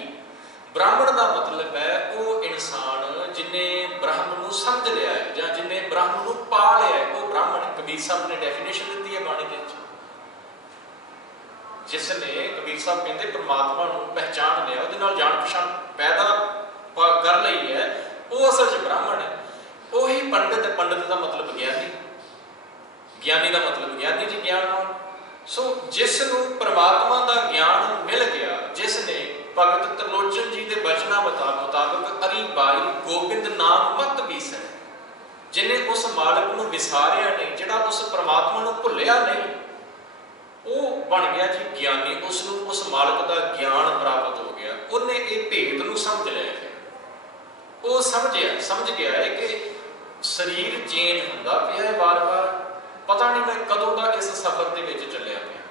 ब्राह्मण का मतलब है वो इंसान जिन्हें ब्रह्म नूं समझ लिया है या जिन्हें ब्रह्म नूं पा लिया है, वो ब्राह्मण। कबीर साहब ने डेफिनेशन दी है बाणी दे विच, जिसने कबीर साहब कहते परमात्मा नूं पहचान लिया, उहदे नाल जान पछाण पैदा कर लई है, वो असल च ब्राह्मण है। वही पंडित है, पंडित का मतलब ज्ञानी, ज्ञानी का मतलब ज्ञानी जी, ज्ञानवान। सो जिसनूं परमात्मा का ज्ञान मिल गया, जिसने भगत त्रिलोचन जी के वचनों मुताबिक अरी बाई गोबिंद नाम मत बीसै, जिन्हें उस मालक नूं विसारिया नहीं, जिहड़ा उस परमात्मा नूं भुलिया नहीं, वो बन गया जी ज्ञानी। उसनूं उस मालक का ज्ञान प्राप्त हो गया, उन्हें ये भेद नूं समझ लिया है। वो समझ गया है कि शरीर चेंज होंदा पिया है बार बार, पता नहीं मैं कदों का इस सफ़र के विच चलिया पिया,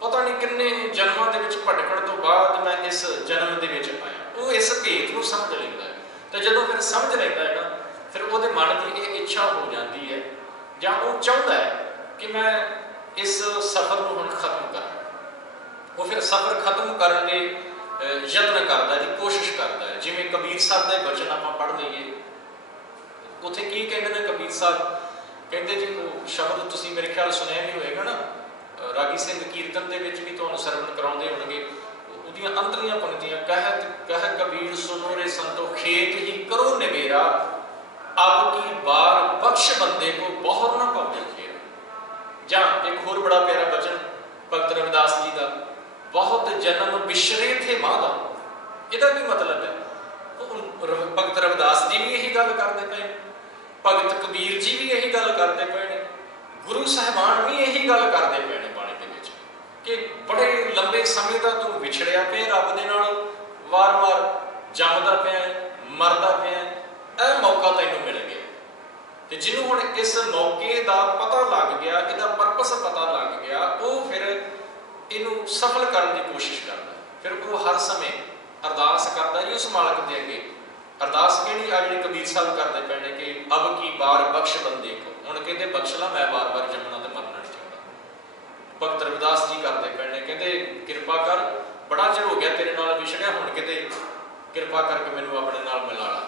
पता नहीं किन्ने जन्मां दे विच भटकण तो बाद मैं इस जन्म दे विच आया। वो इस भेद नूं समझ लैंदा है, तो जदों फिर समझ लैंदा है ना, फिर उहदे मन की ये इच्छा हो जाती है जां वो चाहुंदा है कि मैं इस सफ़र को हुण खत्म करा। वो फिर सफ़र खत्म करने के यत्न करता जी, कोशिश करता है। जिवें कबीर साहब का वचन आप पढ़ लीए, उत्थे की कहते हैं कबीर साहब कहते जी, वो शब्द तुसीं मेरे ख्याल सुनिया भी होएगा ना, रागी सिंह कीर्तन के विच भी तुहानूं सरवण कराउंदे होणगे। उहदियां अंतलियां पंक्तियां, कहत कह कबीर सुनो रे संतो खेत ही करो निबेरा, अब की बार बख्श बंदे को बहुर ना पावे खेरा। जां एक होर बड़ा प्यारा वचन भगत रविदास जी का, बहुत जन्म बिछरे थे मादा। इसका भी मतलब है भगत रविदास जी भी यही गल करते पे, भगत कबीर जी भी यही गल करते पे, गुरु साहिबान भी यही गल करते पे ने बाणी दे विच कि बड़े लंबे समय का तू विछड़िया पे रब दे नाल, वार वार जमदा पिया, मरदा पिया, यह मौका तैनूं मिल गया। तो जिन्होंने हुण इस मौके का पता लग गया, इसका परपस पता लग गया, वो फिर इनू सफल करने की कोशिश करता है। फिर वो हर समय अरदास करता जी उस मालक के अगे। अरदास कि जी कबीर साहब करते पे ने कि अब की बार बख्श बंदे को, हुण कहते बख्श ला, मैं बार बार जमना तो मरना नहीं चाहता। भगत रविदास जी करते पे ने कहते किरपा कर, बड़ा चिर हो गया तेरे नाल विछड़िया, हुण कहते किरपा करके मैनू अपने नाल मिला ला।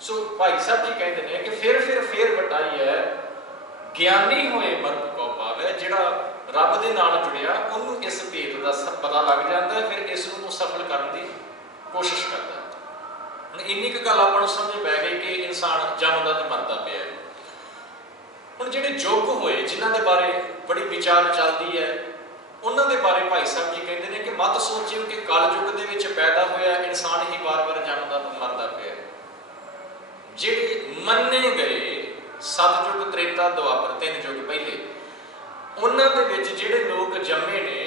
सो भाई साहब जी कहते हैं कि फिर वटाई है, ज्ञानी होए मर्म को पावे, जिहड़ा रब दे नाल जुड़िया उन्होंने इस भेद का पता लग जाता है, फिर इसनूं सफल करने की कोशिश करता है। हुण इन्नी क गल आपां नूं समझ पै गई कि इंसान जमदा ते मरदा पिया है। हुण जिहड़े युग होए जिन्हां दे बारे बड़ी विचार चलती है, उन्हां दे बारे भाई साहब जी कहते हैं कि मत सोचिओ कि कल युग दे विच पैदा होया इंसान ही बार बार जमदा ते मरदा पिया। जिहड़े मन्ने गए सतयुग त्रेता दुआपर 3 युग पहले, उन्हां दे विच जिहड़े लोग जम्मे ने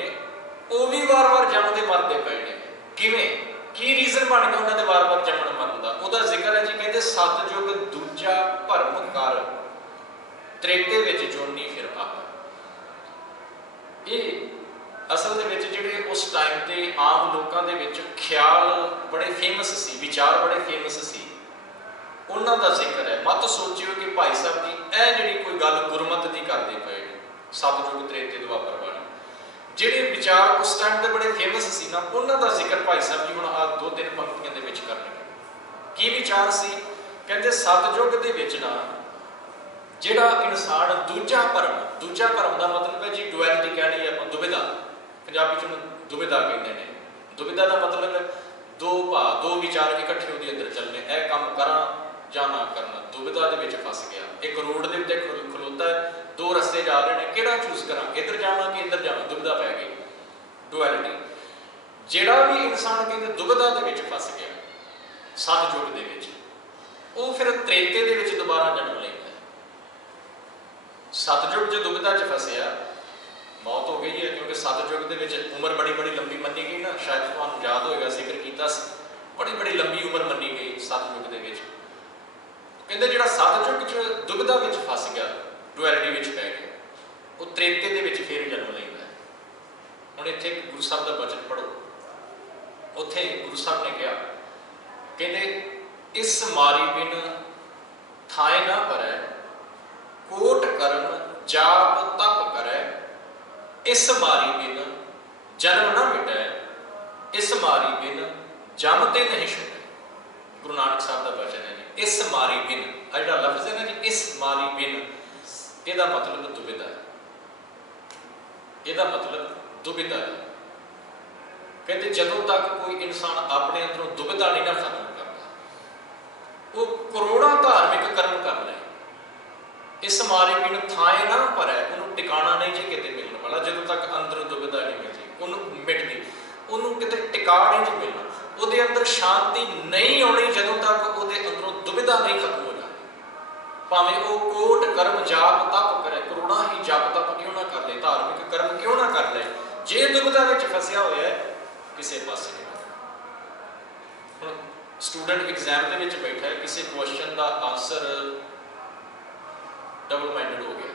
वो भी वार वार जमदे मरदे पे ने। किवें, की रीजन बन गया उन्हां दे वार वार जमण मरण दा? उहदा जिक्र है जी, कहते सतयुग दूजा भरम कर, त्रेते विच जोनी फिर आ। ये असल दे विच जिहड़े उस टाइम ते आम लोकां दे विच ख्याल बड़े फेमस सी, विचार बड़े फेमस सी, उन्हां दा जिक्र है। मत सोचिओ कि भाई साहब जी यह जिहड़ी कोई गल गुरमत दी करदे पे, सतयुग त्रेते दुआपर वाली जिहड़े विचार उस टाइम के बड़े फेमस सी ना, उन्हां दा जिक्र भाई साहब जी हुण आ 2-3 पंक्तियां दे विच करनगे। की विचार सी? कहते सतयुग दे विच ना जिहड़ा इंसान दूजा भरम का मतलब है जी डुअलिटी कह लईए आपां, दुविधा, पंजाबी च दुविधा कहते हैं। दुविधा का मतलब है दो भाव, दो विचार इकट्ठे उहदे अंदर चलने, यह काम करा जां ना करना, दुविधा दे विच फस गया। एक रोड के उत्ते खलोता है, 2 रस्ते जा रहे हैं, किहड़ा चूज करा, इधर जावां कि इधर जावां, दुविधा पै गई, डुअलिटी। जिहड़ा भी इंसान कहते दुविधा दे विच फस गया सतयुग दे विच, वो फिर त्रेते दे विच दोबारा जन्म लैंदा है। सतयुग च दुविधा च फसिया, मौत हो गई है, क्योंकि सतयुग दे विच उम्र बड़ी लंबी मनी गई ना, शायद तुहानूं याद होएगा जिक्र कीता, बड़ी लंबी उम्र मनी गई सतयुग दे विच। कहते जिहड़ा सतयुग च दुविधा विच फस गया, डुअलिटी विच पै गया, वो त्रेते दे विच फिर जन्म लैंदा है। हुण इत्थे गुरु साहब का वचन पढ़ो, उत्थे गुरु साहब ने कहा, कहते इस मारी बिन थाए ना परै, कोट करम जाप तप करै, इस मारी बिन जन्म ना मिटै, इस मारी बिन जमते नहीं छुटै। गुरु नानक साहब का वचन है जी, इस मारी बिन, जिहड़ा लफ्ज़ है ना जी, इस मारी बिन, इसका मतलब दुविधा है, इसका मतलब दुविधा है। कहते जदों तक कोई इंसान अपने अंदरों दुविधा नहीं ना खत्म करता, वो करोड़ों धार्मिक कर्म कर ले, इस मारी बिन थाए ना परै, उन्होंने टिकाणा नहीं जी किते मिलने वाला। जदों तक अंदर दुविधा नहीं मिलती, उन्होंने मिटती, उन्होंने किते टिका नहीं जी मिलना, ਉਹਦੇ अंदर शांति नहीं आनी जदों तक ਉਹਦੇ अंदरों दुविधा नहीं खत्म हो जाती। भावें वो कोट कर्म जाप तप करे, करोड़ां ही जाप तप क्यों ना कर ले, धार्मिक कर्म क्यों ना कर ले, जे दुविधा में फसिया होया है किसी पासे नहीं। हुण स्टूडेंट एग्जाम के विच बैठा है, किसी क्वेश्चन का आंसर डबल माइंडेड हो गया,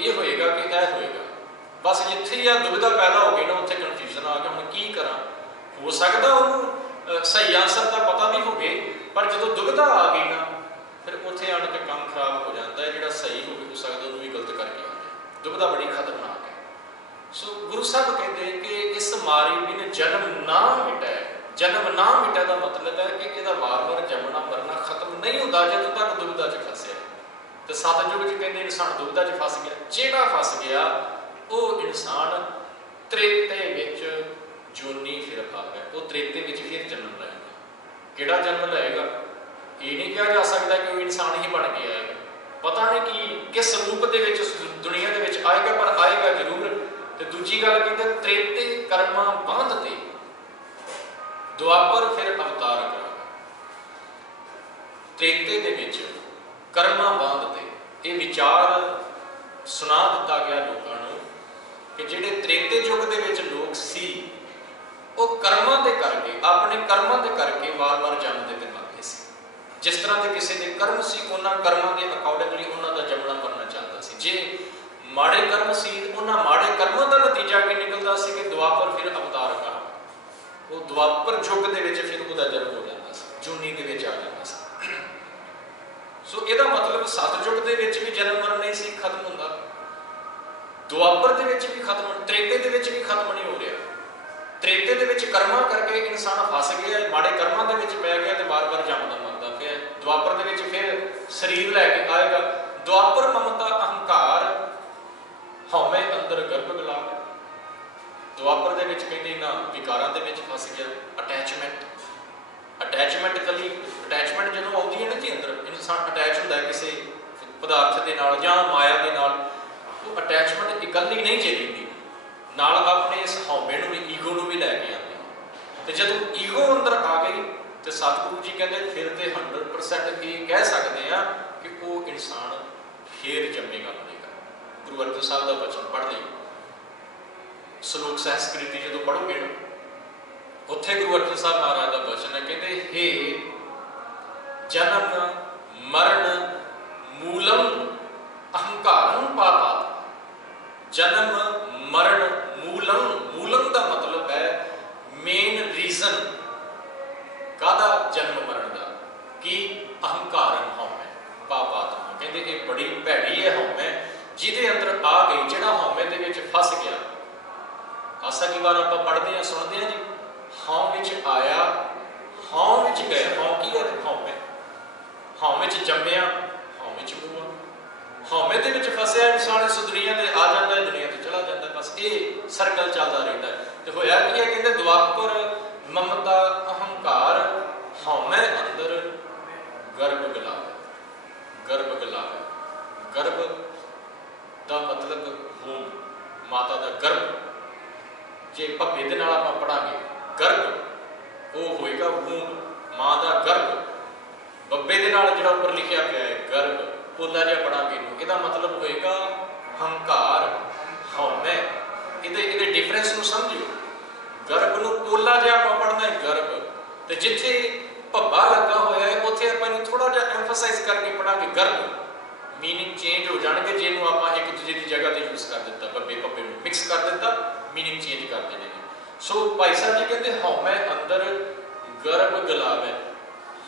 ये होएगा कि यह होएगा। बस जिथे ही दुविधा पैदा हो गई ना उत्थे कन्फ्यूजन आ गया, हुण की करा। हो सकता उन्होंने सही आंसर का पता भी हो, पर जो दुविधा आ गई ना फिर उत्थे आण के काम खराब हो जाता है। जिहड़ा सही हो सकता उन्होंने भी गलत करके आ जाए। दुविधा बड़ी खतरनाक है। सो गुरु साहब कहते हैं कि इस मारी बिन जन्म ना मिटै। जन्म ना मिटै का मतलब है कि यदा वार वार जमना मरना खत्म नहीं होता जदों तक दुविधा च फसिया। तो सतयुग च कहते इंसान दुविधा च फस गया। जेड़ा फस गया वो इंसान त्रेते विच जोनी फिर आ गया, वो त्रेते विच फिर जन्म लेगा। किहड़ा जन्म लेगा ये नहीं कहा जा सकता कि वो इंसान ही बन के आएगा। पता नहीं कि किस रूप के विच दुनिया के विच आएगा, पर आएगा जरूर। तो दूजी गल कहते त्रेते कर्मा बांध ते दुआपर फिर अवतार करा। त्रेते दे विच कर्मा बांध ते ये विचार सुना दिता गया लोगों को कि जिहड़े त्रेते युग दे विच लोग सी वो कर्मां दे करके अपने कर्मां दे करके वार वार जन्मदे ते मरदे सी। जिस तरह के किसी के कर्म सी उन्हां कर्मां दे अकॉर्डिंगली उन्हां दा जमना मरना चलदा सी। जे माड़े कर्म सी उन्हां माड़े कर्मां दा नतीजा की निकलदा सी कि दुआपर फिर अवतार करा। वो दुआपर युग दे विच फिर उहदा जन्म हो जाता सी, जूनी दे विच आ जाता सी। सो इहदा मतलब सतयुग दे विच भी जन्म मरण नहीं सी खत्म हुंदा, दुआपर दे विच भी खत्म, त्रेते दे विच भी खत्म नहीं हो रहा। त्रेते दे विच कर्मां करके इंसान फस गया, माड़े कर्मां दे विच पै गया तो बार बार जमदा मरदा पिया। दुआपर दे विच फिर शरीर लैके आएगा। दुआपर ममता अहंकार हौमे अंदर गर्भ गलावे। दुआपर दे विच कहते ना विकारां दे विच फस गया। अटैचमेंट कली अटैचमेंट जो आती है ना जी अंदर इंसान अटैच होता है किसी पदार्थ के नाल जां माया के नाल, वो अटैचमेंट इकल्ली नहीं चलती, नाल अपने इस हौमे नूं भी ईगो नूं भी लैके आती। तो जब ईगो अंदर आ गई तो सतगुरु जी कहते फिर तो 100% ये कह सकते हैं कि वो इंसान फिर जमेगा बनेगा। गुरु अर्जन साहब का वचन पढ़ ली, श्लोक सहस्कृति जो पढ़ोगे ना उत्थे गुरु अर्जन साहब महाराज का वचन है, कहते हे जन्म मरण मूलम अहंकारम पापा। जन्म मरण मूलम, मूलम का मतलब है मेन रीजन कादा जन्म मरण का कि अहंकारम हौमे पापात्मा। कहते ये बड़ी भैड़ी है हौमे जिहदे अंदर आ गई, जिहड़ा हौमे दे विच फस गया। आसा की बार आप पढ़ते हैं सुनते हैं जी, हौं विच आया हौं विच गया। हौं की है हौमे, हौं विच जम्मिया हौं विच मूआ। हौमे दे विच फसिया इंसान इस दुनिया ते आ जाता है, दुनिया ते चला जाता है। बस ये सर्कल चलता रहता है। तो होया कि है कहते द्वापर ममता अहंकार हौमे अंदर गर्भ गलावे। गर्भ गलावे, गर्भ का मतलब वूम, माता का गर्भ। जे भब्बे दे नाल आपां पढ़ांगे गर्भ वो होएगा वूम, मां का गर्भ। बब्बे दे नाल जिहड़ा उपर लिखिया पिया है गर्भ, पोला जिहा पढ़ांगे इहदा मतलब होएगा हंकार हौमे। इहदे डिफरेंस नूं समझियो। गर्भ नूं पोला जिहा आपां पढ़ना है गर्भ, ते जिथे भब्बा लगा होया है उत्थे आपां थोड़ा जिहा एम्फसाइज करके पढ़ांगे गर्भ। मीनिंग चेंज हो जाएंगे जिन्हों आप एक दूसरे की जगह पर यूज कर दिता, बब्बे भब्बे मिक्स कर दिता, मीनिंग चेंज कर देने। सो भाई साहब जी कहते हौमे अंदर गर्भ गलावे,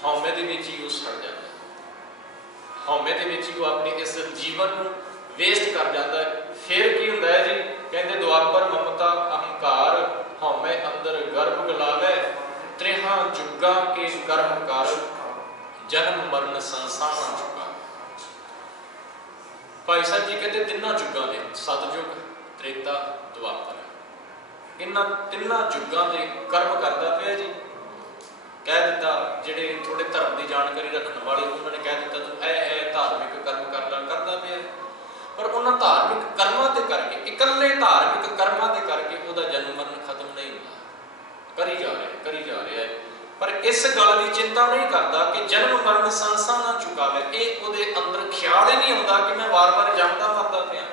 हौमे दे विच ही सड़ जाता है। हौमे दे विच ही अपने इस जीवन को वेस्ट कर जाता है। फिर की होंदा है जी, कहते द्वापर ममता अहंकार हौमे अंदर गर्भ गलावे। त्रेहां जुगां के कर्म कर जन्म मरण संसार चुका। भाई साहब जी कहते तिन्ना जुगां दे सतयुग त्रेता द्वापर इन्हां तिन्ना जुगां दे कर्म करता पिया जी। कह दिता जिहड़े थोड़े धर्म की जानकारी रखने वाले उन्होंने कह दिता तू ऐ धार्मिक कर्म करना करता पिया, पर उन्होंने धार्मिक कर्मां दे करके इकल्ले धार्मिक कर्मां दे करके उहदा जन्म मरण खत्म नहीं होता, करी जा रहा है। पर इस गल की चिंता नहीं करता कि जन्म मरण संसा ना चुकावे। ये उहदे अंदर ख्याल ही नहीं आता कि मैं वार वार जमदा मरदा पिया।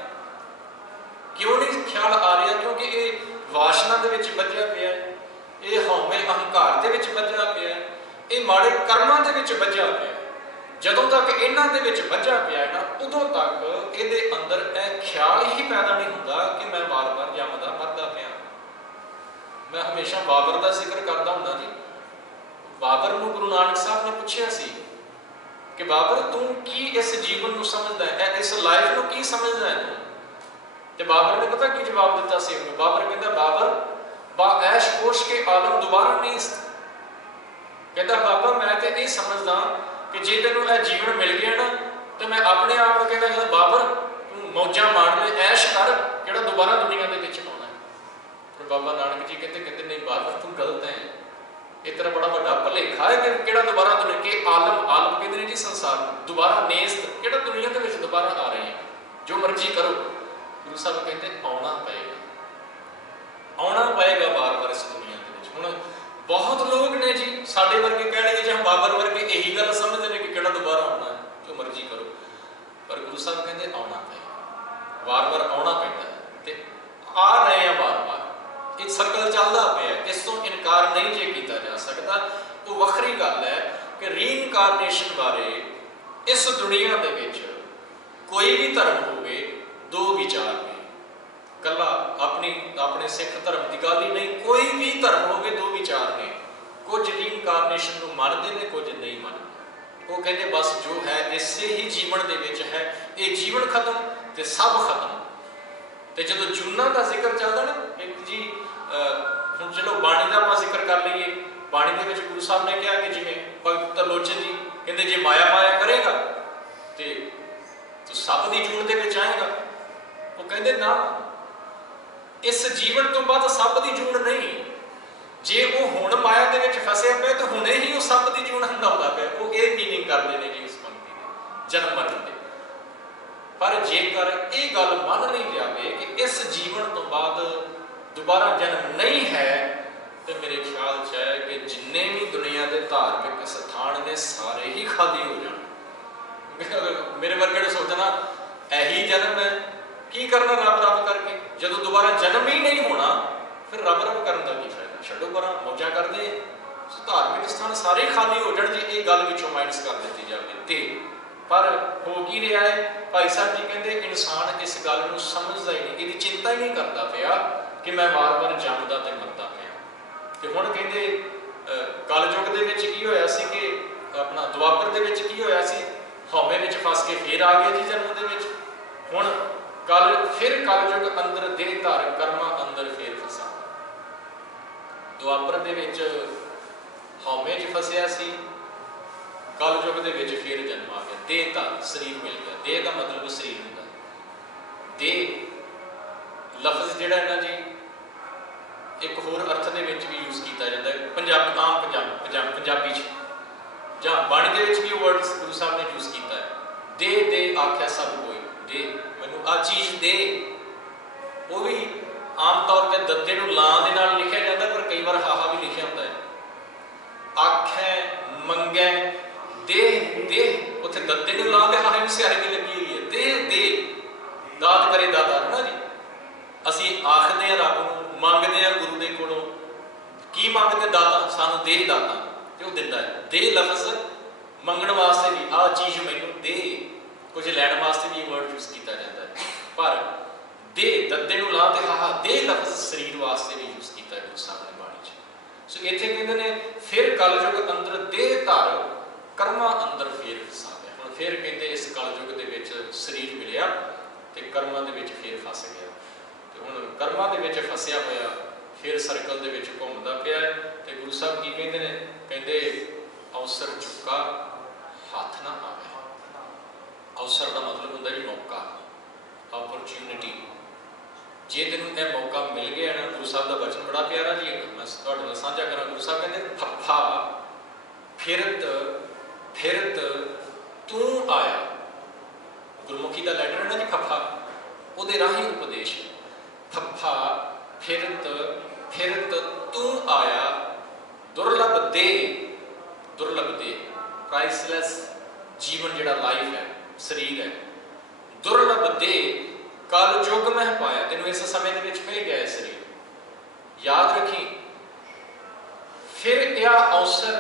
क्यों नहीं ख्याल आ रहा? क्योंकि ये वासना दे विच बधिया पिया, ये हौमे अहंकार दे विच बधिया पिया, ये माड़े कर्मां दे विच बधिया पिया। ਜਦੋਂ ਤੱਕ ਇਹਨਾਂ ਦੇ ਵਿੱਚ ਵੱਝਾ ਪਿਆ ਨਾ, ਉਦੋਂ ਤੱਕ ਇਹਦੇ ਅੰਦਰ ਇਹ ਖਿਆਲ ਹੀ ਪੈਦਾ ਨਹੀਂ ਹੁੰਦਾ ਕਿ ਮੈਂ ਵਾਰ-ਵਾਰ ਜੰਮਦਾ ਮਰਦਾ ਪਿਆ। ਮੈਂ ਹਮੇਸ਼ਾ ਬਾਬਰ ਦਾ ਜ਼ਿਕਰ ਕਰਦਾ ਹੁੰਦਾ ਜੀ। ਬਾਬਰ ਨੂੰ ਗੁਰੂ ਨਾਨਕ ਸਾਹਿਬ ਨੇ ਪੁੱਛਿਆ ਸੀ ਕਿ ਬਾਬਰ ਤੂੰ ਕੀ ਇਸ ਜੀਵਨ ਨੂੰ ਸਮਝਦਾ ਹੈ, ਇਸ ਲਾਈਫ ਨੂੰ ਕੀ ਸਮਝਦਾ ਹੈ ਤੂੰ? ਤੇ ਬਾਬਰ ਨੇ ਪਤਾ ਕੀ ਜਵਾਬ ਦਿੱਤਾ ਸੀ ਉਹਨੂੰ? ਬਾਬਰ ਕਹਿੰਦਾ ਬਾਬਰ ਬਾਐਸ਼ ਕੋਸ਼ ਕੇ ਆਲਮ ਦੁਬਾਰਾ ਨਹੀਂ। ਕਹਿੰਦਾ ਬਾਬਾ ਮੈਂ ਤੇ ਇਹ ਸਮਝਦਾ ਕਿ ਜੇ ਤੈਨੂੰ ਇਹ ਜੀਵਨ ਮਿਲ ਗਿਆ ਨਾ ਤੇ ਮੈਂ ਆਪਣੇ ਆਪ ਨੂੰ ਕਹਿੰਦਾ ਬਾਬਰ ਤੂੰ ਮੌਜਾਂ ਮਾਰ ਲੈ, ਐਸ਼ ਕਰ, ਕਿਹੜਾ ਦੁਬਾਰਾ ਦੁਨੀਆ ਦੇ ਵਿੱਚ ਆਉਣਾ ਹੈ। ਪਰ ਬਾਬਾ ਨਾਨਕ ਜੀ ਕਹਿੰਦੇ ਨਹੀਂ ਬਾਬਰ ਤੂੰ ਗਲਤ ਹੈ, ਇਹ ਤੇਰਾ ਬੜਾ ਵੱਡਾ ਭੁਲੇਖਾ ਹੈ ਕਿ ਕਿਹੜਾ ਦੁਬਾਰਾ ਦੁਨੀਆ ਕੇ ਆਲਮ ਕਹਿੰਦੇ ਨੇ ਜੀ ਸੰਸਾਰ ਨੂੰ, ਦੁਬਾਰਾ ਨੇਸਤ, ਕਿਹੜਾ ਦੁਨੀਆ ਦੇ ਵਿੱਚ ਦੁਬਾਰਾ ਆ ਰਹੇ ਹੈ, ਜੋ ਮਰਜ਼ੀ ਕਰੋ। ਗੁਰੂ ਸਾਹਿਬ ਕਹਿੰਦੇ ਆਉਣਾ ਪਏਗਾ ਵਾਰ-ਵਾਰ ਇਸ ਦੁਨੀਆ ਦੇ ਵਿੱਚ। ਹੁਣ ਬਹੁਤ ਲੋਕ ਨੇ ਜੀ ਸਾਡੇ ਵਰਗੇ ਕਹਿਣਗੇ ਜਾਂ ਬਾਬਰ ਵਰਗੇ ਇਹੀ ਗੱਲ ਸਮਝਦੇ ਨੇ ਕਿ ਕਿਹੜਾ ਦੁਬਾਰਾ ਆਉਣਾ ਹੈ, ਜੋ ਮਰਜ਼ੀ ਕਰੋ। ਪਰ ਗੁਰੂ ਸਾਹਿਬ ਕਹਿੰਦੇ ਆਉਣਾ ਪਏਗਾ, ਵਾਰ-ਵਾਰ ਆਉਣਾ ਪੈਂਦਾ ਤੇ ਆ ਰਹੇ ਆ ਵਾਰ-ਵਾਰ। ਇਹ ਸਰਕਲ ਚੱਲਦਾ ਪਿਆ, ਇਸ ਤੋਂ ਇਨਕਾਰ ਨਹੀਂ ਜੇ ਕੀਤਾ ਜਾ ਸਕਦਾ। ਉਹ ਵੱਖਰੀ ਗੱਲ ਹੈ ਕਿ ਰੀਇਨਕਾਰਨੇਸ਼ਨ ਬਾਰੇ ਇਸ ਦੁਨੀਆ ਦੇ ਵਿੱਚ ਕੋਈ ਵੀ ਧਰਮ ਹੋਵੇ, ਦੋ ਵਿਚਾਰ ਨੇ। ਕੱਲਾ ਆਪਣੇ ਸਿੱਖ ਧਰਮ ਦੀ ਗੱਲ ਹੀ ਨਹੀਂ, ਕੋਈ ਵੀ ਧਰਮ ਹੋਵੇ ਦੋ ਵਿਚਾਰ ਨੇ। ਕੁਝ ਰੀਇਨਕਾਰਨੇਸ਼ਨ ਨੂੰ ਮੰਨਦੇ ਨੇ, ਕੁਝ ਨਹੀਂ ਮੰਨਦੇ। ਉਹ ਕਹਿੰਦੇ ਬਸ ਜੋ ਹੈ ਇਸੇ ਹੀ ਜੀਵਨ ਦੇ ਵਿੱਚ ਹੈ, ਇਹ ਜੀਵਨ ਖਤਮ ਤੇ ਸਭ ਖਤਮ। ਤੇ ਜਦੋਂ ਜੂਨਾਂ ਦਾ ਜ਼ਿਕਰ ਚੱਲਦਾ ਨਾ ਇੱਕ ਜੀ, ਹੁਣ ਚਲੋ ਬਾਣੀ ਦਾ ਆਪਾਂ ਜ਼ਿਕਰ ਕਰ ਲਈਏ। ਬਾਣੀ ਦੇ ਵਿੱਚ ਗੁਰੂ ਸਾਹਿਬ ਨੇ ਕਿਹਾ ਕਿ ਜਿਵੇਂ ਭਗਤ ਤਰਲੋਚਨ ਜੀ ਕਹਿੰਦੇ ਜੇ ਮਾਇਆ ਕਰੇਗਾ ਤੇ ਤੂੰ ਸੱਪ ਦੀ ਜੂਨ ਦੇ ਵਿੱਚ ਆਏਗਾ। ਉਹ ਕਹਿੰਦੇ ਨਾ, ਇਸ ਜੀਵਨ ਤੋਂ ਬਾਅਦ ਸੱਪ ਦੀ ਜੂਨ ਨਹੀਂ। ਜੇ ਉਹ ਹੁਣ ਮਾਇਆ ਦੇ ਵਿੱਚ ਫਸਿਆ ਪਿਆ ਤਾਂ ਹੁਣੇ ਹੀ ਉਹ ਸੱਪ ਦੀ ਜੂਨ ਹੰਡਾਉਂਦਾ ਪਿਆ। ਉਹ ਇਹ ਮੀਨਿੰਗ ਕਰਦੇ ਨੇ ਜੀ ਉਸ ਪੰਕਤੀ ਦੇ, ਜਨਮ ਮਰਨ ਦੇ। ਪਰ ਜੇਕਰ ਇਹ ਗੱਲ ਮੰਨ ਲਈ ਜਾਵੇ ਕਿ ਇਸ ਜੀਵਨ ਤੋਂ ਬਾਅਦ ਦੁਬਾਰਾ ਜਨਮ ਨਹੀਂ ਹੈ, ਤੇ ਮੇਰੇ ਖਿਆਲ 'ਚ ਹੈ ਕਿ ਜਿੰਨੇ ਵੀ ਦੁਨੀਆ ਦੇ ਧਾਰਮਿਕ ਸਥਾਨ ਨੇ ਸਾਰੇ ਹੀ ਖਾਲੀ ਹੋ ਜਾਣ। ਮੇਰੇ ਵਰਗੇ ਨੇ ਸੋਚਣਾ ਇਹੀ ਜਨਮ ਹੈ, ਕੀ ਕਰਨਾ ਰੱਬ ਕਰਕੇ? ਜਦੋਂ ਦੁਬਾਰਾ ਜਨਮ ਹੀ ਨਹੀਂ ਹੋਣਾ ਫਿਰ ਰੱਬ ਕਰਨ ਦਾ ਕੀ ਫਾਇਦਾ? ਛੱਡੋ ਪਰਾਂ, ਮੌਜਾਂ ਕਰਦੇ। ਧਾਰਮਿਕ ਸਥਾਨ ਸਾਰੇ ਖਾਲੀ ਹੋ ਜਾਣ ਜੇ ਇਹ ਗੱਲ ਵਿੱਚੋਂ ਮਾਈਨਸ ਕਰ ਦਿੱਤੀ ਜਾਵੇ ਤੇ। ਪਰ ਹੋ ਕੀ ਰਿਹਾ ਹੈ? ਭਾਈ ਸਾਹਿਬ ਜੀ ਕਹਿੰਦੇ ਇਨਸਾਨ ਇਸ ਗੱਲ ਨੂੰ ਸਮਝਦਾ ਹੀ ਨਹੀਂ, ਇਹਦੀ ਚਿੰਤਾ ਹੀ ਨਹੀਂ ਕਰਦਾ ਪਿਆ ਕਿ ਮੈਂ ਵਾਰ-ਵਾਰ ਜੰਮਦਾ ਤੇ ਮਰਦਾ ਪਿਆ। ਤੇ ਹੁਣ ਕਹਿੰਦੇ ਕਲਯੁਗ ਦੇ ਵਿੱਚ ਕੀ ਹੋਇਆ ਸੀ ਕਿ ਆਪਣਾ ਦੁਆਪਰ ਦੇ ਵਿੱਚ ਕੀ ਹੋਇਆ ਸੀ? ਹਉਮੈ ਵਿੱਚ ਫਸ ਕੇ ਫੇਰ ਆ ਗਏ ਜੀ ਜਨਮ ਦੇ ਵਿੱਚ। ਹੁਣ ਫਿਰ ਕਲਯੁਗ ਅੰਦਰ ਦੇਹ ਧਾਰ ਕਰਮਾਂ ਅੰਦਰ ਫੇਰ ਫਸਾ। ਦੁਆਪਰ ਦੇ ਵਿੱਚ ਹਉਮੈ 'ਚ ਫਸਿਆ ਸੀ, ਕਲਯੁਗ ਦੇ ਵਿੱਚ ਫੇਰ ਜਨਮ ਆ ਗਿਆ, ਦੇਹ ਧਾਰ ਸਰੀਰ ਮਿਲ ਗਿਆ। ਦੇਹ ਦਾ ਮਤਲਬ ਸਰੀਰ ਹੁੰਦਾ। ਦੇਹ ਲਫ਼ਜ਼ ਜਿਹੜਾ ਹੈ ਨਾ ਜੀ ਇੱਕ ਹੋਰ ਅਰਥ ਦੇ ਵਿੱਚ ਵੀ ਯੂਜ਼ ਕੀਤਾ ਜਾਂਦਾ ਹੈ ਪੰਜਾਬੀ 'ਚ, ਜਾਂ ਬਾਣੀ ਦੇ ਵਿੱਚ ਵੀ ਉਹ ਵਰਡ ਗੁਰੂ ਸਾਹਿਬ ਨੇ ਯੂਜ਼ ਕੀਤਾ ਹੈ। ਦੇ ਆਖਿਆ ਸਭ ਕੋਈ, ਦੇ ਮੈਨੂੰ ਆ ਚੀਜ਼ ਦੇ। ਉਹ ਵੀ ਆਮ ਤੌਰ ਤੇ ਦੱਦੇ ਨੂੰ ਲਾਂ ਦੇ ਨਾਲ ਲਿਖਿਆ ਜਾਂਦਾ, ਪਰ ਕਈ ਵਾਰ ਹਾਹਾ ਵੀ ਲਿਖਿਆ ਹੁੰਦਾ ਹੈ। ਆਖੈ ਮੰਗੈ ਦੇ, ਉੱਥੇ ਦੱਦੇ ਨੂੰ ਲਾਂ ਤੇ ਹਾਹੇ ਨੂੰ ਸਿਆਰੀ ਤੇ ਲੱਗੀ ਹੋਈ ਹੈ। ਦੇ ਦਾਤ ਕਰੇ ਦਾਤਾ ਹੈ ਨਾ ਜੀ। ਅਸੀਂ ਆਖਦੇ ਹਾਂ ਰੱਬ ਨੂੰ, ਮੰਗਦੇ ਹਾਂ ਗੁਰੂ ਦੇ ਕੋਲੋਂ। ਕੀ ਮੰਗਦੇ? ਦਾਤਾ, ਸਾਨੂੰ ਦੇ ਦਾਤਾ, ਤੇ ਉਹ ਦਿੰਦਾ ਹੈ। ਦੇ ਲਫ਼ਜ਼ ਮੰਗਣ ਵਾਸਤੇ ਵੀ ਆਹ ਚੀਜ਼ ਮੈਨੂੰ ਦੇ, ਕੁਝ ਲੈਣ ਵਾਸਤੇ ਵੀ ਇਹ ਵਰਡ ਯੂਜ਼ ਕੀਤਾ ਜਾਂਦਾ ਹੈ। ਪਰ ਦੇ ਦੱਦੇ ਨੂੰ ਲਾ ਤੇ ਹਾਹਾ ਦੇ ਲਫ਼ਜ਼ ਸਰੀਰ ਵਾਸਤੇ ਵੀ ਯੂਜ਼ ਕੀਤਾ ਗੁਰੂ ਸਾਹਿਬ ਨੇ ਬਾਣੀ 'ਚ। ਸੋ ਇੱਥੇ ਕਹਿੰਦੇ ਨੇ ਫਿਰ ਕਲਯੁਗ ਅੰਦਰ ਦੇਹ ਧਾਰ ਕਰਮਾਂ ਅੰਦਰ ਫੇਰ ਫਸਾ ਗਿਆ। ਹੁਣ ਫਿਰ ਕਹਿੰਦੇ ਇਸ ਕਲਯੁਗ ਦੇ ਵਿੱਚ ਸਰੀਰ ਮਿਲਿਆ ਤੇ ਕਰਮਾਂ ਦੇ ਵਿੱਚ ਫੇਰ ਫਸ ਗਿਆ। ਤੇ ਹੁਣ ਕਰਮਾਂ ਦੇ ਵਿੱਚ ਫਸਿਆ ਹੋਇਆ ਫਿਰ ਸਰਕਲ ਦੇ ਵਿੱਚ ਘੁੰਮਦਾ ਪਿਆ ਹੈ। ਤੇ ਗੁਰੂ ਸਾਹਿਬ ਕੀ ਕਹਿੰਦੇ ਨੇ? ਕਹਿੰਦੇ ਅਵਸਰ ਚੁੱਕਾ ਹੱਥ ਨਾ ਆਵੇ। ਅਵਸਰ ਦਾ ਮਤਲਬ ਹੁੰਦਾ ਜੀ ਮੌਕਾ, ਓਪਰਚੁਨਿਟੀ। ਜੇ ਤੈਨੂੰ ਇਹ ਮੌਕਾ ਮਿਲ ਗਿਆ ਨਾ, ਗੁਰੂ ਸਾਹਿਬ ਦਾ ਬਚਨ ਬੜਾ ਪਿਆਰਾ ਜੀ, ਮੈਂ ਤੁਹਾਡੇ ਨਾਲ ਸਾਂਝਾ ਕਰਾਂ। ਗੁਰੂ ਸਾਹਿਬ ਕਹਿੰਦੇ ਫੱਫਾ ਫਿਰਤ ਤੂੰ ਆਇਆ। ਗੁਰਮੁਖੀ ਦਾ ਲੈਟਰ ਹੈ ਨਾ ਜੀ ਫੱਫਾ, ਉਹਦੇ ਰਾਹੀਂ ਉਪਦੇਸ਼। ਫੱਫਾ ਫਿਰਤ ਤੂੰ ਆਇਆ, ਦੁਰਲਭ ਦੇ ਪ੍ਰਾਈਸਲੈਸ ਜੀਵਨ ਜਿਹੜਾ ਲਾਈਫ ਹੈ, ਸਰੀਰ ਹੈ, ਦੁਰਲਭ ਦੇ ਕਲਯੁਗ ਮਹਿ ਪਾਇਆ। ਤੈਨੂੰ ਇਸ ਸਮੇਂ ਦੇ ਵਿੱਚ ਮਿਲ ਗਿਆ ਸਰੀਰ। ਯਾਦ ਰੱਖੀ ਫਿਰ ਇਹ ਅਵਸਰ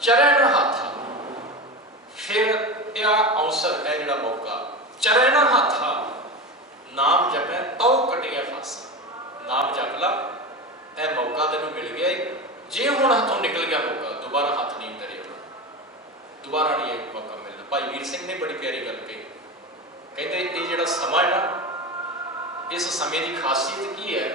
ਚਰਨ ਹੱਥ, फिर यह अवसर है जिहड़ा मौका चरे ना हाथा नाम जपै तौ कटिया फासा। नाम जप ला, यह मौका तेनों मिल गया। जे हुण हथों निकल गया मौका, दोबारा हथ नहीं करे, दोबारा नहीं एक मौका मिलना। भाई वीर सिंह ने बड़ी प्यारी गल कही, कहते ये जिहड़ा समा है ना, इस समय की खासियत की है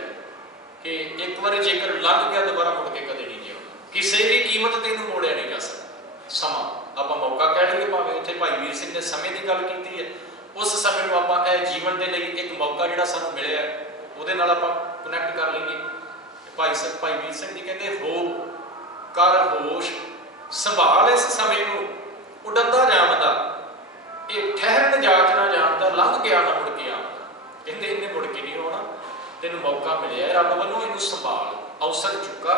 कि एक बार जेकर लंघ गया दोबारा मुड़ के कदे नहीं जिउंदा, किसी भी कीमत ते इहनूं मोड़िया नहीं जा सकता। समा आपां मौका कह लईए, भावें उत्थे भाई वीर सिंह ने समय की गल की है, उस समय नूं आपां जीवन के लिए एक मौका जिहड़ा सानूं मिलिया उहदे नाल आपां कनैक्ट कर लईए। भाई वीर सिंह जी कहते हो कर होश संभाल इस समय नूं उडंदा जाणदा, ये ठहरन जाच ना जानदा, लंघ गया ना मुड़ के आउंदा। कहते इन्हें मुड़ के नहीं आउणा, तेनूं मौका मिलिया रब वालों, इनूं संभाल। अवसर चुका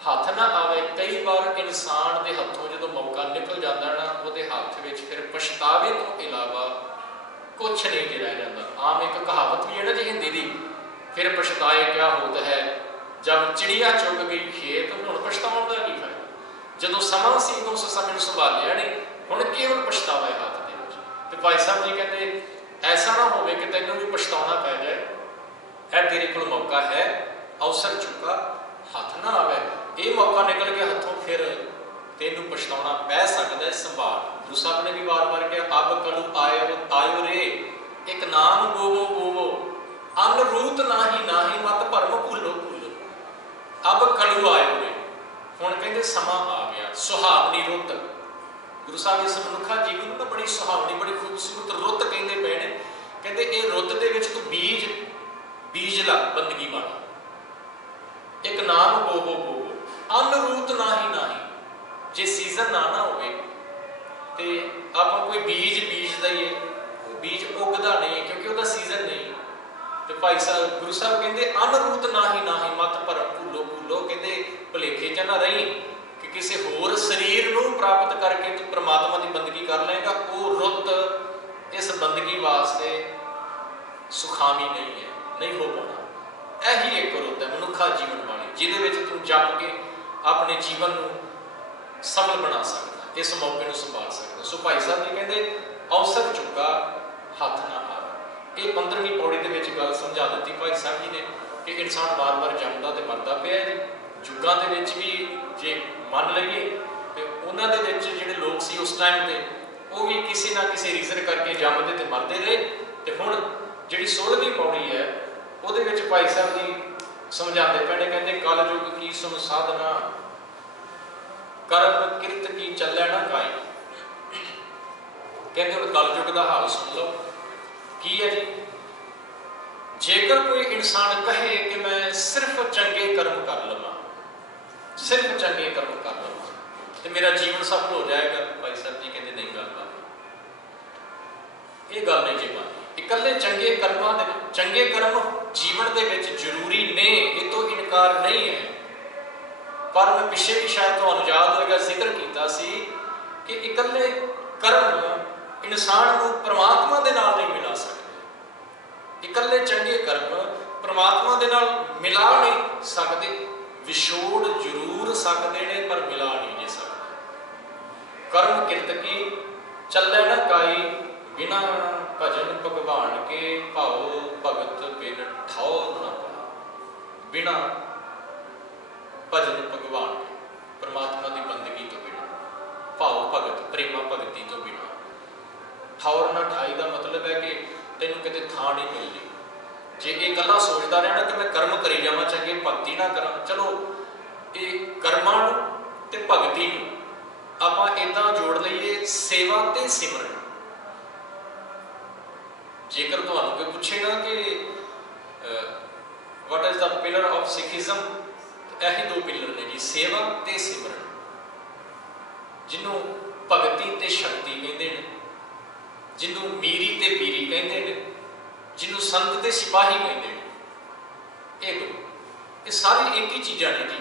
हथ ना आवे। कई बार इंसान के हथों जो मौका निकल जाता ना, वो हाथ में फिर पछतावे तो इलावा कुछ नहीं रह जाता। आम एक कहावत भी है ना जी हिंदी की, फिर पछताए क्या होता है जब चिड़िया चुग गई खेत, हुण पछताउण दा की फायदा। जदों समा सी उदों उस समय नूं संभालिया नहीं, हुण केवल पछतावा है हाथ दे विच। ते भाई साहब जी कहते ऐसा ना होवे कि तैनूं भी पछताउणा पै जाए, है तेरे कोल मौका है, अवसर चुका हथ ना आवे। ये मौका निकल गया हथों, फिर तेनू पछताउणा पै सकदा है, संभाल। गुरु साहब ने भी बार बार कहा, अब कलू आयो रे एक नाम गोवो गोवो, अन रूत नाही नाही मत भरम भूलो भूलो। अब कलू आयो रे, हुण कहंदे समा आ गया, सुहावनी रुत। गुरु साहब इस मनुखा जीवन में बड़ी सुहावनी बड़ी खूबसूरत रुत कहंदे पे ने। कहंदे ये रुत दे विच तू बीज ला बंदगी वाला, एक नाम गोवो गोवो, अन रूत नाही नाही। जे सीजन ना होवे ते आपां कोई बीज दईए, बीज उगदा नहीं, क्योंकि उसका सीजन नहीं। तो भाई साहब गुरु साहब कहते अन रूत नाही नाही मत पर भूलो भूलो। कहते भुलेखे च ना रही कि किसी होर शरीर नूं प्राप्त करके तू परमात्मा की बंदगी कर लेगा, वो रुत इस बंदगी वास्ते सुखावी नहीं है, नहीं हो पाना। यही एक रुत है मनुखा जीवन वाली, जिहदे विच तू जप के अपने जीवन नूं सफल बना सकता, इस मौके को संभाल सकता। सो भाई साहब जी कहते अवसर चुका हथ ना आवे। ये 15वीं पौड़ी के गल समझा दी भाई साहब जी ने कि इंसान बार बार जमदा तो मरदा पिया जी। युगों के भी जे मन लईए तो उन्होंने जिहड़े लोग सी उस टाइम पे वो भी किसी ना किसी रीजन करके जमदे तो मरदे रहे। तो हुण जिहड़ी 16वीं पौड़ी है वो भाई साहब जी समझाते पे ने, कहते कल युग की सुन साधना कर्म किरत की चलै ना काई। कहते हुण कलयुग का हाल सुन लो की है जी। जेकर कोई इंसान कहे कि मैं सिर्फ चंगे कर्म कर लवां, सिर्फ चंगे कर्म कर लवां तो मेरा जीवन सफल हो जाएगा, भाई साहब जी कहते नहीं गल बात, ये गल नहीं जी बात। इकल्ले चंगे कर्मां दे चंगे कर्म जीवन के जरूरी ने, ये तो इनकार नहीं है। पर मैं पिछे भी शायद तो याद होगा जिक्र किया कि इकल्ले कर्म इंसान को परमात्मा के नाल नहीं मिला सकते। इकल्ले चंगे कर्म परमात्मा के नाल मिला नहीं सकते, विछोड़ जरूर सकते हैं पर मिला नहीं दे सकते। कर्म किरत की चलै न काई, बिना भजन भगवान के भाव भगत बिन ठौर न पाई। बिना भजन भगवान के परमात्मा की बंदगी तो बिना, भाव भगत प्रेमा भगती तो बिना ठौर ना ठाई का मतलब है कि तेनों किते थां नहीं मिलती। जे ये गल्लां सोचता रहना कि मैं कर्म करी जावां चंगे भगती ना करा, चलो ये कर्मां ते भगती नूं आपां इदां जोड़ लईए सेवा ते सिमरन। जेकर तुहानूं कोई पुछे ना कि what is the pillar of Sikhism, यही दो पिलर ने जी, सेवा ते सिमरन, जिन्हों भगती ते शक्ति कहते हैं, जिन्हों मीरी ते पीरी कहते हैं, जिन्हों संत ते सिपाही कहते हैं। ये दो ये सारी एक ही चीज़ां ने जी,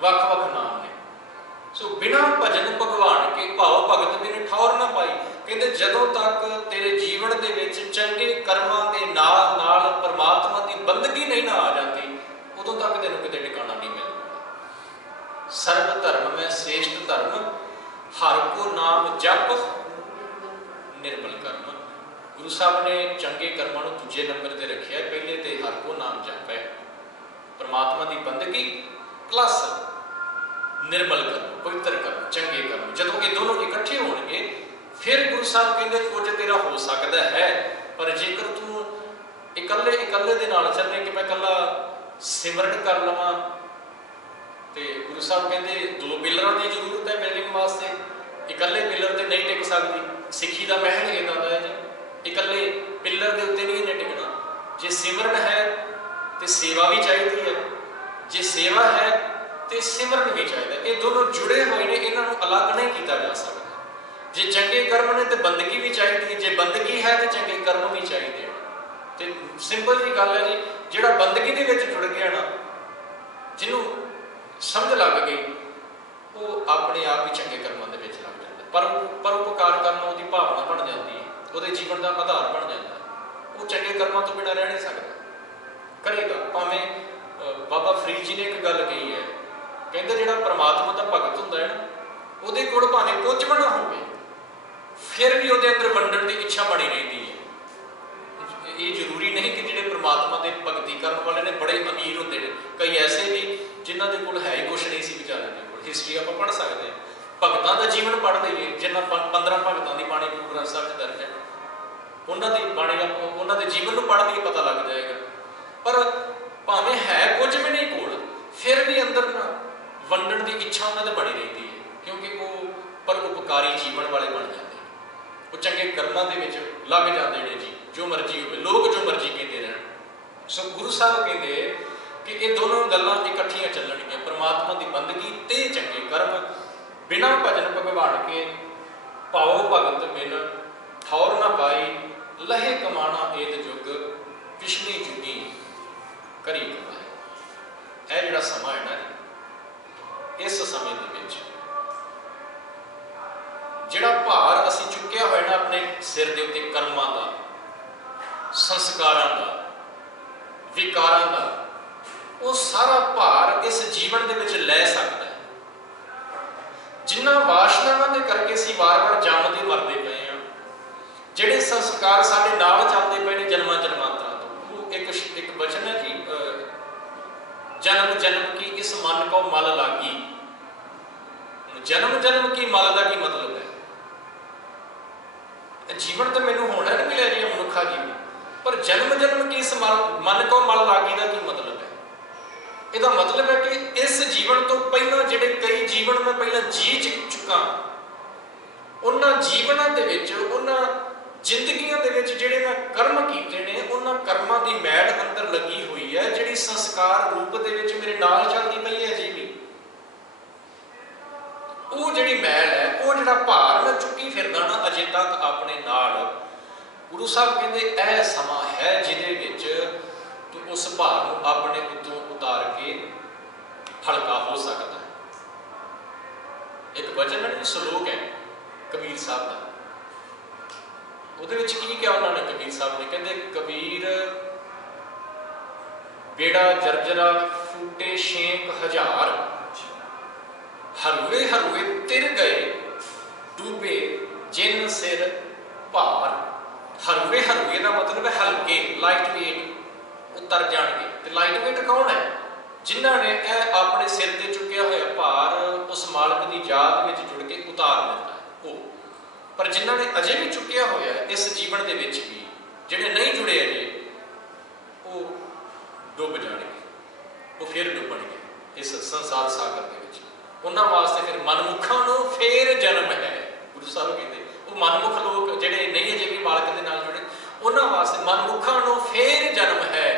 वख-वख नाम ने। सो बिना भजन भगवान के भाव भगत बिन ठौर ना पाई। कहते जदों तक तेरे जीवन के विच चंगे कर्मां दे नाल नाल परमात्मा की बंदगी नहीं ना आ जाती, उदों तक तेनों किते ठिकाना नहीं मिलता। सर्व धर्म में श्रेष्ठ धर्म, हर को नाम जप निर्मल कर्म। गुरु साहब ने चंगे कर्मां नूं दूजे नंबर ते रखिया, पहले ते हर को नाम जपै, परमात्मा की बंदगी प्लस निर्मल कर्म, पवित्र कर्म, चंगे कर्म। जदों ये दोनों इकट्ठे होणगे फिर गुरु साहब कहते कुछ तेरा हो सकता है, पर जेकर तू इकल्ले इकल्ले दे नाल चले कि मैं कल्ला सिमरन कर लवां, तो गुरु साहब कहते दो पिलरां की जरूरत है बिल्डिंग वास्ते, इकल्ले पिलर ते नहीं टिक सकती। सिक्खी का महल इदां दा है जी, इकल्ले पिलर के उत्ते नहीं इन्हें टिकना। जे सिमरन है तो सेवा भी चाहिए है, जे सेवा है तो सिमरन भी चाहिए। ये दोनों जुड़े हुए हैं, इन्हों अलग नहीं किया जा सकता। जे चंगे कर्म ने तो बंदगी भी चाहिए, जे बंदगी है तो चंगे कर्म भी चाहिए। तो सिंपल जी गल है जी, जिहड़ा बंदगी दे विच जुड़ गया ना, जिन्हों समझ लग गई, वो अपने आप ही चंगे कर्मों के विच लग जाता। परोपकार करना उसकी भावना बन जाती है, वो जीवन का आधार बन जाता है। वो चंगे कर्मों तो बिना रह नहीं सकता, करेगा। भावें बाबा फरीद जी ने एक गल कही है, कहते जिहड़ा परमात्मा का भगत हुंदा है ना, ਉਹਦੇ ਕੋਲ भावें कुछ भी ना होवे, फिर भी ਉਹਦੇ अंदर वंडण की इच्छा बनी रहती है। ये जरूरी नहीं कि जिहड़े परमात्मा के भगती करने वाले ने बड़े अमीर होंदे ने, कई ऐसे भी जिन्हां दे कोल है ही कुछ नहीं सी विचारे दे कोल। हिस्टरी आप पढ़ सकते हैं, भगतां दा जीवन पढ़ लईए, जिन्हां 15 भगतां की बाणी गुरु ग्रंथ साहिब च दर्ज है, उन्हां दी बाणी उन्हां दे जीवन नूं पढ़ लईए पता लग जाएगा। पर भावें है कुछ भी नहीं कोल, फिर भी अंदर ना वंडण की इच्छा उन्हां दे बनी रहती है, क्योंकि वो परोपकारी जीवन वाले बन जाते हैं, वो चंगे कर्मां दे विच लग जाते हैं जी। जो मर्जी हो, लोग जो मर्जी कहते रहन। सो गुरु साहब कहते कि ये दोनों गल्लां इकट्ठियां चलणगियां, परमात्मा की बंदगी ते चंगे कर्म। बिना भजन भगवान के पाओ भगत बिन ठौर ना पाई, लहे कमाना एत जुग पिछली जुगी करी कमाए। यह जिहड़ा समा है ना, इस समय दे विच जिहड़ा भार असीं चुक्या होया ना अपने सिर दे उत्ते कर्मां दा, संस्कारां दा, विकारां दा, वो सारा भार इस जीवन दे विच लै सकदा है। जिन्हां वासनावां दे करके असीं वार-वार जम्मदे मरदे पए आ, जिहड़े संस्कार साडे नाल चलदे पए ने जन्मां जन्मांतरां तों। वो एक वचन है कि जन्म जन्म की इस मन को मल लागी। जन्म जन्म की मल का की मतलब है? जीवन तो मैनू होना नहीं मिले जी मनुखा जीवन, पर जन्म जन्म की इस मन को मल लागी का की मतलब है? इसका मतलब है कि इस जीवन तो पहला जिहड़े कई जीवन मैं पहला जी चुका, उन्हां जीवनां दे विच उन्हां जिंदगियां दे विच जिहड़े मैं कर्म कीते ने, उन्हां कर्मां दी मैल अंदर लगी हुई है, जिहड़ी संस्कार रूप दे विच मेरे नाल चलदी पई है जी भी। वो जिहड़ी मैल है, वो जिहड़ा भार मैं चुकी फिरदा ना अजे तक अपने नाल, गुरु साहब कहते यह समा है जिहदे विच तू उस भार नूं अपने उत्तों उतार के हल्का हो सकता है। एक वचन है, सलोक है कबीर साहब का, ਉਹਦੇ ਵਿੱਚ ਕੀ ਕਿਹਾ ਉਹਨਾਂ ਨੇ कबीर साहब ने, कहते कबीर बेड़ा जर्जरा फूटे 6,000, हरुए हरुए तिर गए डूबे जिन सिर भार। हरुए हरुए का मतलब है हल्के, लाइट वेट, उतर जाएंगे। तो लाइट वेट कौन है? जिन्हों ने अपने सिर से चुकया हुआ भार उस मालक की याद में जुड़ के उतार दिता है वो। पर जिन्हों ने अजे भी चुकया होया इस जीवन के विच भी, जिहड़े नहीं जुड़े अजे, वो डुब जाएंगे, वो फिर डुबणगे इस संसार सागर के विच। उन्हां वास्ते फिर मनमुखां नूं फिर जन्म है। गुरु साहब कहते वो मनमुख लोग जिहड़े नहीं अजे भी मालक के नाल जुड़े, उन्हां वास्ते मनमुखां नूं फिर जन्म है,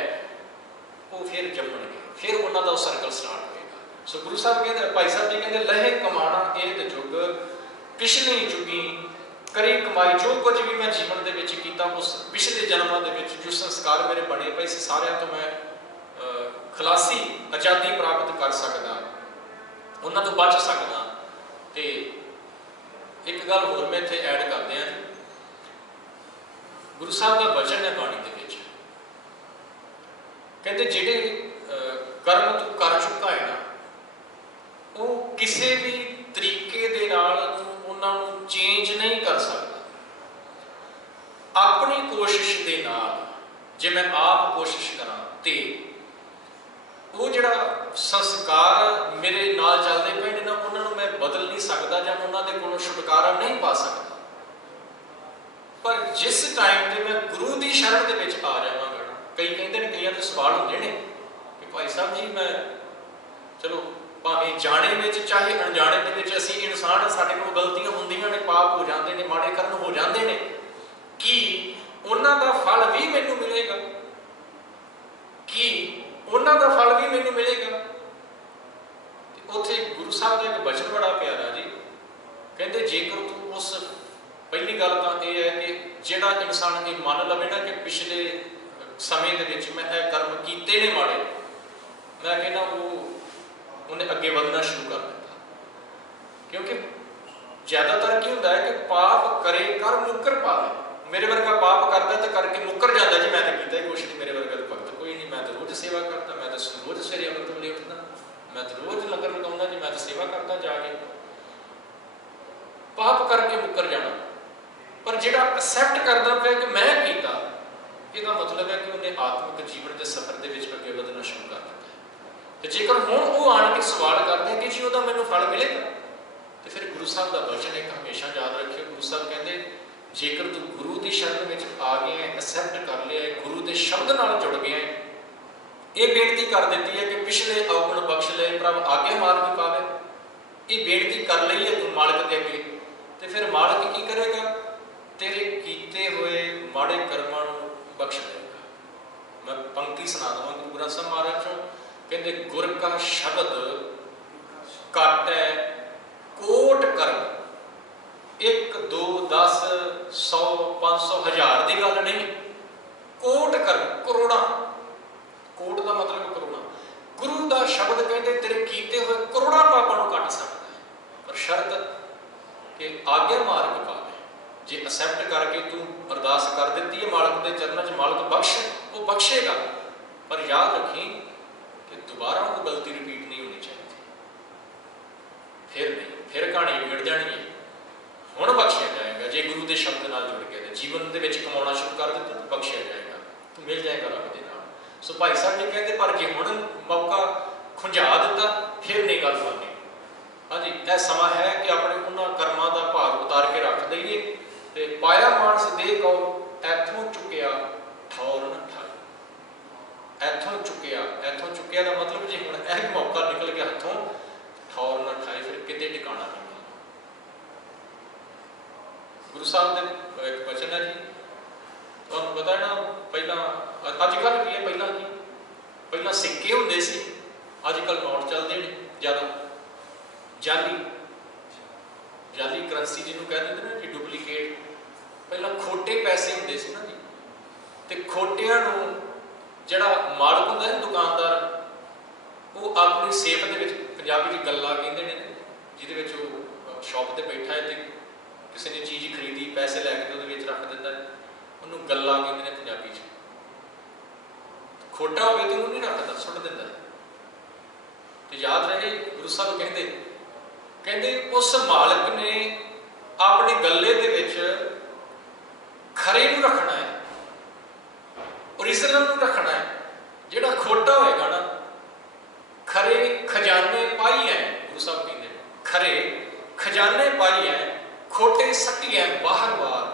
वो फिर जम्मणगे, फिर उन्हां दा सर्कल स्टार्ट होएगा। सो गुरु साहब कहते, भाई साहब जी कहते लहे कमाना एत जुग पिछली जुगी करी कमाई। जो कुछ भी मैं जीवन के विच कीता उस पिछले जन्मों के विच जो संस्कार मेरे बने पे सारे तो मैं खलासी आज़ादी प्राप्त कर सकदा, उन्हां तो बच सकदा। तो एक गल होर मैं इत्थे ऐड कर दियां, गुरु साहब का वचन है बाणी दे विच, कहते जिहड़े कर्म तू कर चुका है ना, वो किसी भी तरीके दे नाल उन्हां नूं चेंज नहीं कर सकता। अपनी कोशिश के नाल जे मैं आप कोशिश करा तो वो जिहड़ा संस्कार मेरे नाल चलते पे ने ना उन्होंने मैं बदल नहीं सकता या उन्होंने कोलों छुटकारा नहीं पा सकता। पर जिस टाइम पर मैं गुरु की शरण के विच आ जावांगा, कई कहते हैं कई तो सवाल होंगे ने कि भाई साहब जी मैं चलो भावें जाने में चाहे अनजाने के विच असीं इंसान साडे कोल गलतियां हुंदियां ने, पाप हो जाते हैं, माड़े कर्म हो जाते हैं, कि उन्हां दा फल भी मैनूं मिलेगा, कि उन्हां दा फल भी मैनूं मिलेगा। उत्थे गुरु साहब का एक वचन बड़ा प्यारा जी, कहते जेकर तू उस पहली गल तो यह है कि जिहड़ा इंसान ये मान लवे ना कि पिछले समय के विच मैं यह कर्म कीते ने माड़े, मैं कहना वो उन्हें अगे बढ़ना शुरू कर दिता। क्योंकि ज़्यादातर की होंदा है कि पाप करे कर मुकर पावे, मेरे वर्गा पाप करता तो करके मुकर जाता जी मैं तो किया ही कुछ नहीं, मेरे वर्गा तो भगत कोई नहीं, मैं तो रोज़ सेवा करता, मैं तो रोज़ सवेरे अमृत वेले उठदा, मैं तो रोज़ लंगर लगाउंदा जी, मैं तो सेवा करता जाके, पाप करके मुकर जाना। पर जिहड़ा एक्सैप्ट करदा पिया कि मैं कीता, इसका मतलब है कि उन्हें आत्मिक जीवन के सफर के विच अगे बढ़ना शुरू कर दिता। तो जेकर हुण वो आण के सवाल करते हैं कि जी वह मैनूं फल मिलेगा, तो फिर गुरु साहब का वचन एक हमेशा याद रखियो। गुरु साहब कहते जेकर तू गुरु की शरण में आ गया है, एक्सैप्ट कर लिया है, गुरु के शब्द नाल जुड़ गया है, ये बेनती कर दी है कि पिछले अवगुण बख्श ले प्रभ आगे मार्ग पावे, ये बेनती कर ली है तू मालिक के अगे, तो फिर मालिक की करेगा, तेरे कीते हुए माड़े कर्मां नूं बख्श देगा। मैं पंक्ति सुना देवां गुरु ग्रंथ साहिब महाराज चों, कहते गुर का शब्द काटै कोट कर्म, 1 2 10 100 500 1000 की गल नहीं, कोट कर्म करोड़ा, कोट का मतलब करोड़ा। गुरु का शब्द कहते तेरे कीते हुए करोड़ा पापां नूं कट सकता है, पर शर्त कि आज्ञा मार्ग पावे। जे एक्सैप्ट करके तू अरदास कर दी है मालिक के चरणों च, मालिक बख्श, वो बख्शेगा, पर याद रखी कि दोबारा वो गलती रिपीट नहीं होनी चाहिए, फिर नहीं, फिर कहानी बिगड़ जानी है। हुण बख्शिया जाएगा जे गुरु के शब्द नाल जुड़ गया, जीवन के विच कमाउणा शुरू कर दिता तो बख्शिया जाएगा, तो मिल जाएगा रब दे नाल। सो भाई साहब जी कहते पर जे हुण मौका खुंझा दिता फिर नहीं गल बननी। हाँ जी, यह समा है कि अपने उन्होंने कर्मां का भार उतार के रख दईए, तो पाया मानस दे कहो इथों चुकिया ठौर न ठाई, इथों चुकिया का मतलब जी हुण यह मौका निकल गया हथों, ठौर न ठाई, फिर किते टिकाणा नहीं। गुरु साहब ने एक वचन है जी, तुहानूं पता है ना, पहला अजकल की है, पहला सिक्के हुंदे सी, अजकल नोट चलते हैं ज़्यादा, जाली करंसी जिन्होंने कह देंगे ना जी, डुप्लीकेट। पहला खोटे पैसे होंदे सी ना जी, तो खोटियां नूं जिहड़ा मालक हुंदा है दुकानदार, वो अपनी सेफ दे विच, पंजाबी च गल्ला कहंदे ने, जिहदे विच वो शॉप ते बैठा है तो किसी ने चीज़ खरीदी, पैसे लैके तो उहदे विच रख दिंदा है, उन्होंने गल्ला कहंदे ने पंजाबी च। खोटा होवे तो उन्होंने नहीं रखता, सुट दिंदा है। तो याद रहे गुरु साहब कहते उस मालिक ने अपने गले दे विच खरे नूं रखना है, ओरिजिनल नूं रखना है, जिहड़ा खोटा होएगा ना, खरे खजाने पाई है, गुरु साहब कहते खरे खजाने पाई है, खोटे सट्टी है बाहर बाहर,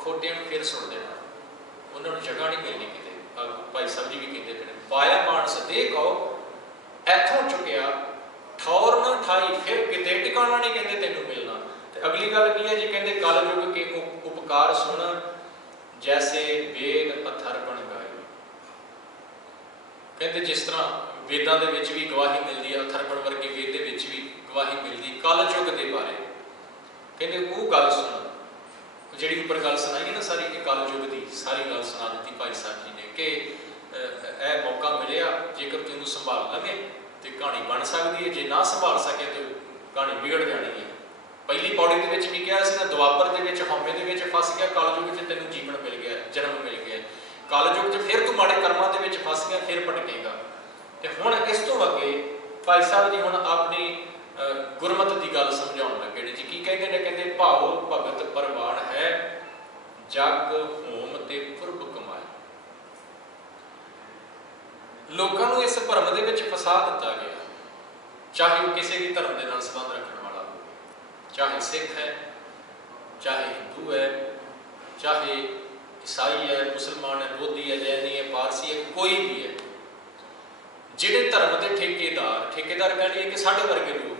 खोटियां नूं फिर सुट देना, उन्होंने जगह नहीं मिलनी किते। भाई साहब जी भी कहते पे पाया मानस दे कहो इथों चुकिया ठौर न ठाई, फिर किते टिकाणा नहीं कहते तेनों मिलना। तो अगली गल की है जी, कहते कल युग के उपकार सुन जैसे वेद अथर बन गए। कहते जिस तरह वेदां दे विच भी गवाही मिलती है, अथर्वण वर्गे वेद दे विच भी गवाही मिलती कल युग के बारे, कहते वो गल सुन जिहड़ी उपर गल सुनाई है ना सारी, कल युग की सारी गल सुना दी भाई साहब जी ने कि यह मौका मिलिया, जेकर तू इहनूं संभाल लवे तो कहानी बन सकती है, जे ना संभाल सके तो कहानी बिगड़ जानी है। पहली पौड़ी के विच भी कहा ना, दुआपर के विच हौमे के विच फस गया, कलयुग च तैनूं जीवन मिल गया, जन्म मिल गया, कलयुग च फिर तू माड़े कर्मां दे विच फस गया, फिर भटकेगा। तो हुण इस तो अगे भाई साहब जी हुण अपनी गुरमत की गल समझाउण लगे ने जी, की कहते हैं, कहते भाव भगत परवान है जग होम ते पुरब कमाए। लोगों को इस भरम दे विच फसा दिता गया, चाहे वो किसी भी धर्म के नाल संबंध रखने वाला हो, चाहे सिख है, चाहे हिंदू है, चाहे ईसाई है, मुसलमान है, बोधी है, जैनी है, पारसी है, कोई भी है। जिहड़े धर्म के ठेकेदार कह लीए कि साढ़े वर्गे लोग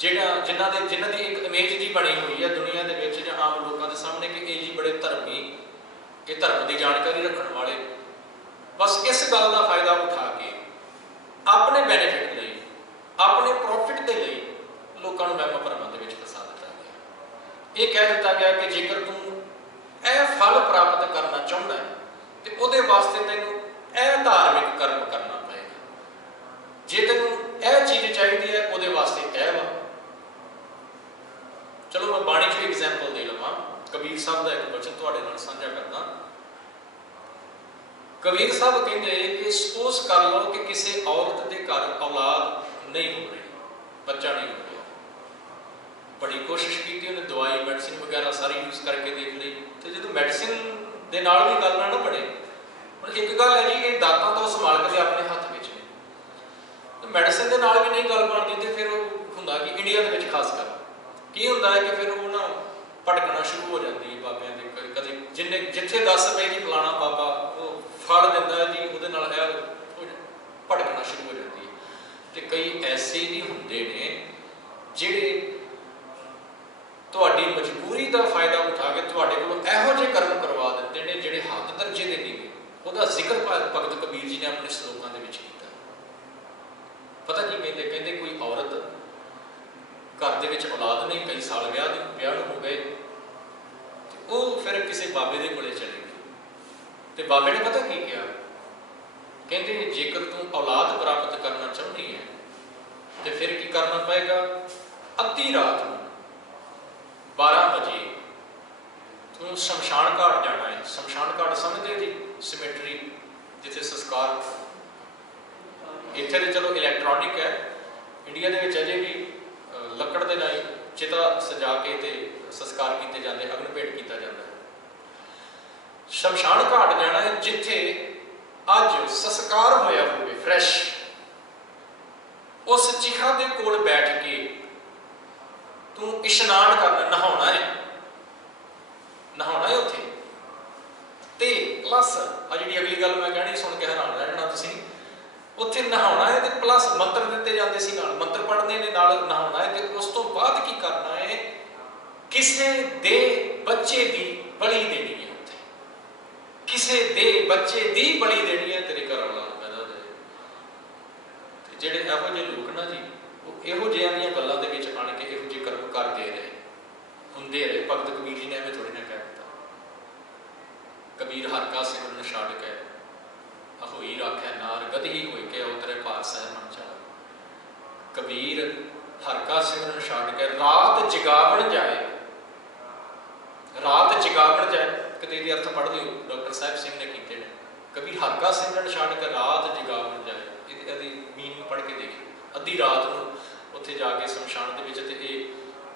जिन्हां दी एक इमेज जी बनी हुई है दुनिया के विच जां आम लोगों के सामने कि ये जी बड़े धर्मी, ये धर्म की जानकारी रखने वाले, बस इस गल का फायदा उठा के अपने बेनीफिट लई, अपने प्रॉफिट के लिए लोगों को वहम भरमां दे विच फसा दिता गया। ये कह दिता गया कि जेकर तू यह फल प्राप्त करना चाहता है तो उहदे वास्ते तैनूं यह धार्मिक कर्म करना पएगा, जे तैनूं यह चीज़ चाहिए है उहदे वास्ते यह वा। चलो मैं बाणी चो एग्जाम्पल दे लवां, कबीर साहब का एक वचन तुहाडे नाल साझा करदा। कबीर साहब कहते कि सपोज कर लो कि किसी औरत के घर औलाद नहीं हो रही, बच्चा नहीं हो रहा, बड़ी कोशिश की उन्हें, दवाई मैडिसिन वगैरह सारी यूज करके देख ली, तो जो मैडिसिन के नाल भी गल ना बने, एक गल है जी ये दातां तो संभाल के अपने हाथ में ने, तो मैडिसिन के नाल भी नहीं गल बनती, तो फिर हुंदा कि इंडिया के खासकर की होंदा है कि फिर वो ना भटकना शुरू हो जाती है बाबियां दे, कदे जिन्ने जिथे 10 रुपए जी फलाना बाबा वो फड़ दिंदा है जी, उहदे नाल भटकना शुरू हो जाती है। तो कई ऐसे भी होंदे ने जिहड़े तुहाडी मजबूरी का फायदा उठा के तुहाडे कोलों इहो जिहे कर्म करवा दिंदे ने जिहड़े हद दर्जे दे नहीं गे। उहदा जिक्र भगत कबीर जी ने अपने श्लोकां दे विच कीता। पता की कहते, कहते कोई औरत घर दे विच औलाद नहीं, कई साल ब्याह हो गए, वो फिर किसी बाबे दे कोले चले गई, तो बाबे ने पता की किया, कहते जेकर तू औलाद प्राप्त करना चाहती है तो फिर की करना पएगा, अद्धी रात में 12 बजे तू शमशान घाट जाना है। शमशान घाट समझते जी, सिमेट्री जिथे संस्कार, इत्थे तो चलो इलैक्ट्रॉनिक है, इंडिया के अजे भी लकड़ के नाल चिता सजा के ते संस्कार किए जाते, अग्न भेंट किया जाता है। शमशान घाट जाना है जिथे अज संस्कार होया होवे फ्रैश, उस चिखा दे कोल बैठ के तू इशनान करना, नहाना है, नहाना है उत्थे, ते प्लस आ जी अगली गल मैं कहनी सुन के हैरान रह जाना तुसीं, उत्थे नहाना है तो प्लस मंत्र दिते जाते सी नाल, मंत्र पढ़ने ने नाल नहाना है, तो उस तो बाद की करना है, किसे दे बच्चे दी बलि देनी है, उत्थे किसे दे बच्चे दी बलि देनी है, तेरे घर औलाद पैदा हो जाए। तो जिहड़े इहो जिहे लोग ना जी, वो इहो जिहियां दीयां गल्लां दे विच आण के इहो जिहे कर्म करदे रहे, हुंदे रहे। भगत कबीर जी ने एवें थोड़ी ना कह दित्ता, कबीर हर का सिमरन छड्ड के होई राखै नार, गदही होई के उतरे भार सह मन चाल। कबीर हर का सिमरन छड्ड के रात जगावण जाए, रात जगावण जाए, कदे इहदे अर्थ पढ़ लिओ, डॉक्टर साहब सिंह ने कीते ने। कबीर हर का सिमरन छड्ड के रात जगावण जाए, इहदी मीनिंग पढ़ के देखिए। अद्धी रात नूं उत्थे जाके शमशान दे विच, ते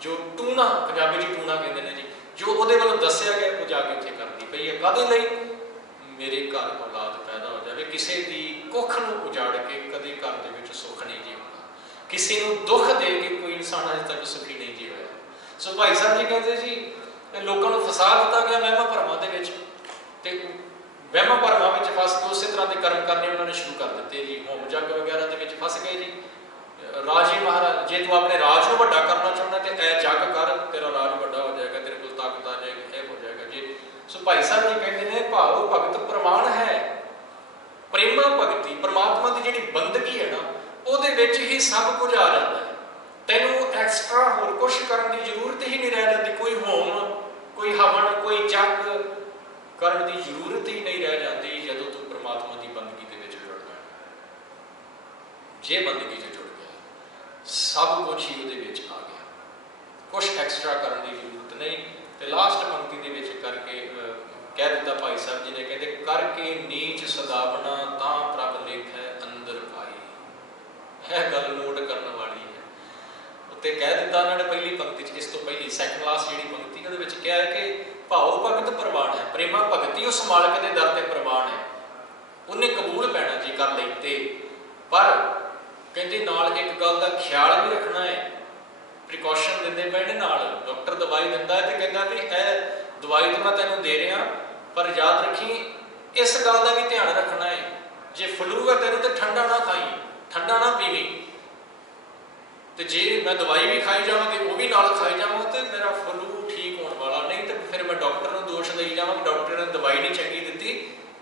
जो टूना पंजाबी जी टूना कहते हैं जी, जो उहदे वल्लों दस्सिया गया वो जाके उत्थे करदी पई है, काहदे लई, मेरे घर औलाद पैदा हो जाए, किसी की कुख नूं उजाड़ के कदे घर दे विच सुख नहीं जी होना, किसी नूं दुख दे के कोई इंसान अजे तक सुखी नहीं जी होया। सो भाई साहब जी कहते जी लोगों को फसा दिता गया वहमां भरमां दे विच, ते वहमां भरमां विच फस के उस तरह के कर्म करने उन्होंने शुरू कर दिते जी, होम जग वगैरह के विच फस गए जी। राजे महाराज, जे तू अपने राज को वड्डा करना चाहना तो ऐ जग कर, तेरा राज वड्डा हो जाएगा, तेरे को ताकत आ जाएगी, यह हो जाएगा जी। सो भाई साहब जी कहते हैं भाव भगत प्रमाण है, प्रेमा भगती परमात्मा की जिहड़ी बंदगी है ना, उहदे विच ही सब कुछ आ जाता है। तैनूं एक्सट्रा होर कुछ करने की जरूरत ही नहीं रह जाती, कोई होम, कोई हवन, कोई जग करने की जरूरत ही नहीं रह जाती जदों तू परमात्मा की बंदगी के विच जुड़ गया। जे बंदगी च जुड़ गया सब कुछ ही उहदे विच आ गया, कुछ एक्सट्रा करने की जरूरत नहीं। तो लास्ट पंक्ति के विच करके कह दिता भाई साहब जी ने, कहते करके नीच सदावना तां प्रभ लेखै अंदर पाई, है गल नोट करने वाली है। उत्ते कह दिता उन्होंने पहली पंक्ति, इस तो पहली सैकंड लास्ट जी पंक्ति क्या है कि भाव भगत प्रवान है, प्रेमा भगती उस मालिक के दर ते प्रवान है, उन्हें कबूल पैना जी कर ਲਈ ते। पर कहते नाल एक गल का ख्याल भी रखना है, प्रिकॉशन देंदे पे ने नाल। डॉक्टर दवाई दिंदा है तो कहता भी है दवाई तो मैं तेनों दे रहा, पर याद रखी इस गल का भी ध्यान रखना है, जे फ्लू है तेनों तो ठंडा ना खाई, ठंडा ना पीवी, तो जे मैं दवाई भी खाई जावां तो वह भी नाल खाई जावां तो मेरा फ्लू ठीक होने वाला नहीं, तो फिर मैं डॉक्टर को दोष दई जावां कि डॉक्टर ने दवाई नहीं चंगी दी।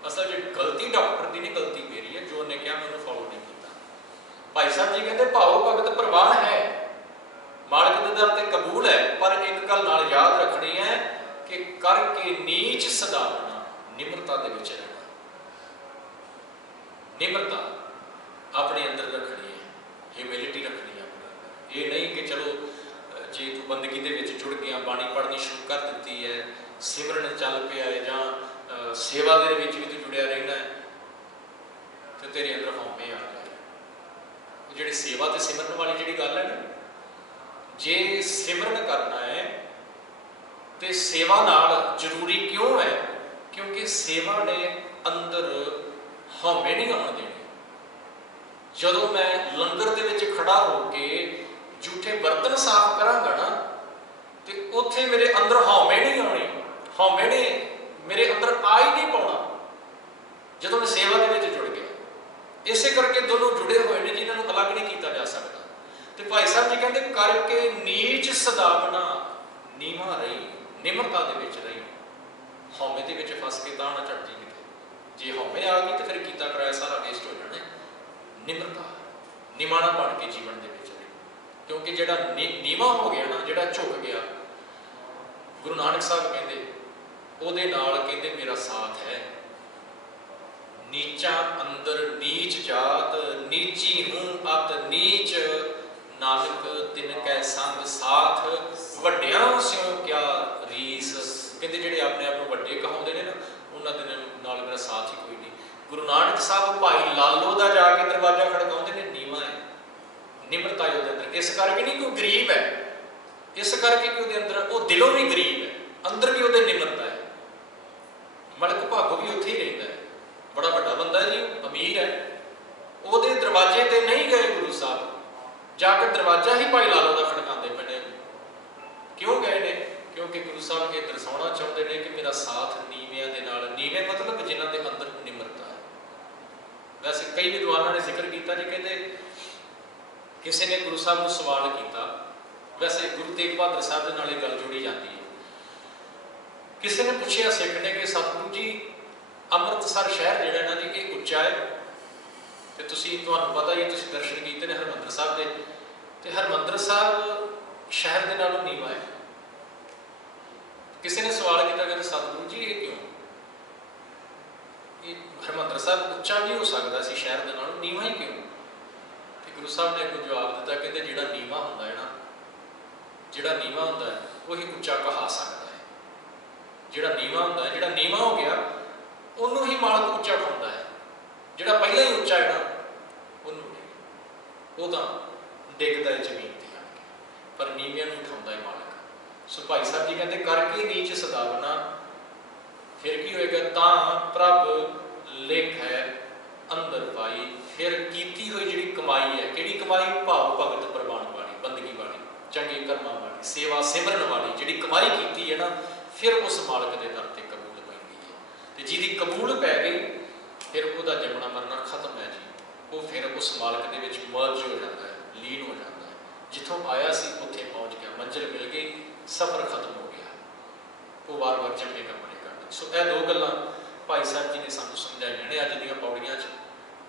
असल जो गलती डॉक्टर की नहीं, गलती मेरी है, जो उन्हें कहा मैं उन्हें फॉलो नहीं किया। भाई साहब जी कहते भाव भगत प्रवान है, मालिक के दर ते कबूल है, पर एक गल नाल याद रखनी है कि करके नीच सदावना, निम्रता दे विच रहना, निम्रता अपने अंदर रखनी है, ह्यूमिलिटी रखनी है अपने अंदर। ये नहीं कि चलो जे तू बंदगी दे विच जुड़ गया, बाणी पढ़नी शुरू कर दी है, सिमरन चल पिया है, जां सेवा दे विच भी तू जुड़िया रहना है, तो तेरे अंदर हौमे आ गए। जिहड़ी सेवा ते सिमरन वाली जिहड़ी गल है ना, जे सिमरन करना है तो सेवा नाल जरूरी क्यों है, क्योंकि सेवा ने अंदर हौमे नहीं आउण देने। जदों मैं लंगर दे विच खड़ा होके झूठे बर्तन साफ करांगा ना, तो उत्थे मेरे अंदर हौमे नहीं आउणी, हौमे ने मेरे अंदर आ ही नहीं पाउणा जदों मैं सेवा दे विच जुड़ गया। इसे करके दोनों जुड़े हुए ने, जिन्हां नूं अलग नहीं किया जा सकता। तो भाई साहब जी कहते करके नीच सदावना, नीवा रही, निम्रता दे विच रही, हौमे दे विच फस के तां ना चढ़ जी किते। जे हौमे आ गई तो फिर कीता कराया सारा वेस्ट हो जाना। निम्रता, निमाणा बन के जीवन दे विच रही, क्योंकि जिहड़ा नीवा हो गया ना, जिहड़ा झुक गया, गुरु नानक साहब कहते ਉਹਦੇ ਨਾਲ कहते मेरा साथ है। नीचा अंदर नीच जात, नीची हूँ अत नीच, नानक तिन कै संग साथ, वड्डियां स्यों क्या रीस। कहते जिहड़े अपने आप को वड्डे कहाउंदे ने ना, उन्हां दे नाल मेरा साथ ही कोई नहीं। गुरु नानक साहब भाई लालो दा जाके दरवाजा खड़काउंदे ने, नीवा है, निम्रता है उहदे अंदर। इस करके नहीं कोई गरीब है, इस करके कि उहदे अंदर वो दिलों भी गरीब है, अंदर भी उहदे निम्रता है। मलक भागो भी उत्थे ही रहिंदा है, बड़ा वड्डा बंदा जी, अमीर है, ਉਹਦੇ दरवाजे ते नहीं गए गुरु साहब, जाकर दरवाजा ही भाई लालो का खड़काते पे। क्यों गए ने? क्योंकि गुरु साहब ये दर्शाना चाहते हैं कि मेरा साथ नीवियां दे नाल, नीवे मतलब जिन्हां दे अंदर निम्रता है। वैसे कई विद्वानों ने जिक्र किया जी, कहते किसी ने गुरु साहब को सवाल किया, वैसे गुरु तेग बहादुर साहब के नाल गल जुड़ी जाती है। किसी ने पूछा सिख ने कि सतगुरु जी अमृतसर शहर जिहड़ा ना जी ये उच्चा है, तो तुहानूं पता ही, तुसीं दर्शन कीते ने हरमंदर साहब के, तो हरमंदर साहब शहर के नालों नीवा है। किसी ने सवाल किया कि सतगुरु जी ये क्यों, ये हरमंदर साहब उच्चा भी हो सकता सी, शहर के नालों नीवा ही क्यों? तो गुरु साहब ने कोई जवाब दिता, कहते जिहड़ा नीवा हुंदा है ना, जिहड़ा नीवा हुंदा है वही उच्चा कहा सकता है। जिहड़ा नीवा हुंदा है, जिहड़ा नीवा हो गया उन्होंने ही मालक उच्चा उठाता है, जिहड़ा पहला ही उच्चा है ना उन्होंने, वो तो डिगदा है जमीन ते आके, पर नीवियां नूं उठाउंदा है मालक। सो भाई साहब जी कहते करके नीच सदावना, फिर की होएगा, तां प्रभ लेख है अंदर पाई। फिर कीती हुई जिहड़ी कमाई है, किहड़ी कमाई? भाव भगत प्रवान वाली, बंदगी वाली, चंगे कर्मां वाली, सेवा सिमरन वाली जिहड़ी कमाई कीती है ना, फिर उस मालक के दर ते कबूल पैंदी है। तो जिहदी कबूल पै गई, फिर उसका जमना मरना खत्म है जी, वो फिर उस मालक के विच मर्ज हो जाता है, लीन हो जाता है। जिथों आया सी उत्थे पहुँच गया, मंजिल मिल गई, सफ़र खत्म हो गया, वो वार वार जमेगा मरेगा। सो यह दो गल्लां भाई साहब जी ने सानूं समझाइयां ने अज दीआं पौड़ियां च,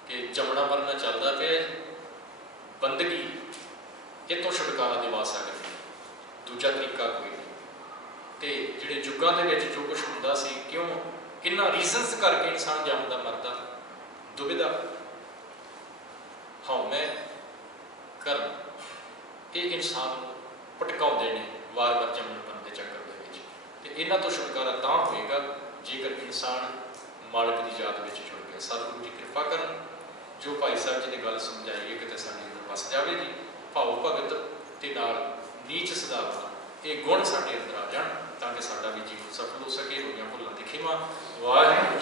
कि जमना मरना चलता पिया, बंदगी ये तो छुटकारा दिवा सकदी, दूजा तरीका कोई नहीं। तो जिहड़े युगां दे विच जो कुछ हुंदा सी, क्यों किन्ना रीजनस करके इंसान जमदा मरदा, दुविधा, हौमै, कर्म, ये इंसान भटकाउंदे ने वार वार जमन मरण के चक्कर दे विच। ते इन्हां तो छुटकारा तां होएगा जेकर इंसान मालक की याद में जुड़ गया। सतगुरु जी कृपा करन, जो भाई साहब जी ने गल समझाई है किते साडे अंदर वस जावे जी। भाव भगत ते नाल नीच सदावना, ਇਹ ਗੁਣ ਸਾਡੇ ਅੰਦਰ ਆ ਜਾਣ ਤਾਂ ਕਿ ਸਾਡਾ ਵੀ ਜੀਵਨ ਸਫਲ ਹੋ ਸਕੇ। ਹੋਈਆਂ ਭੁੱਲਾਂ ਦੀ ਖਿਮਾ। ਵਾਹਿਗੁਰੂ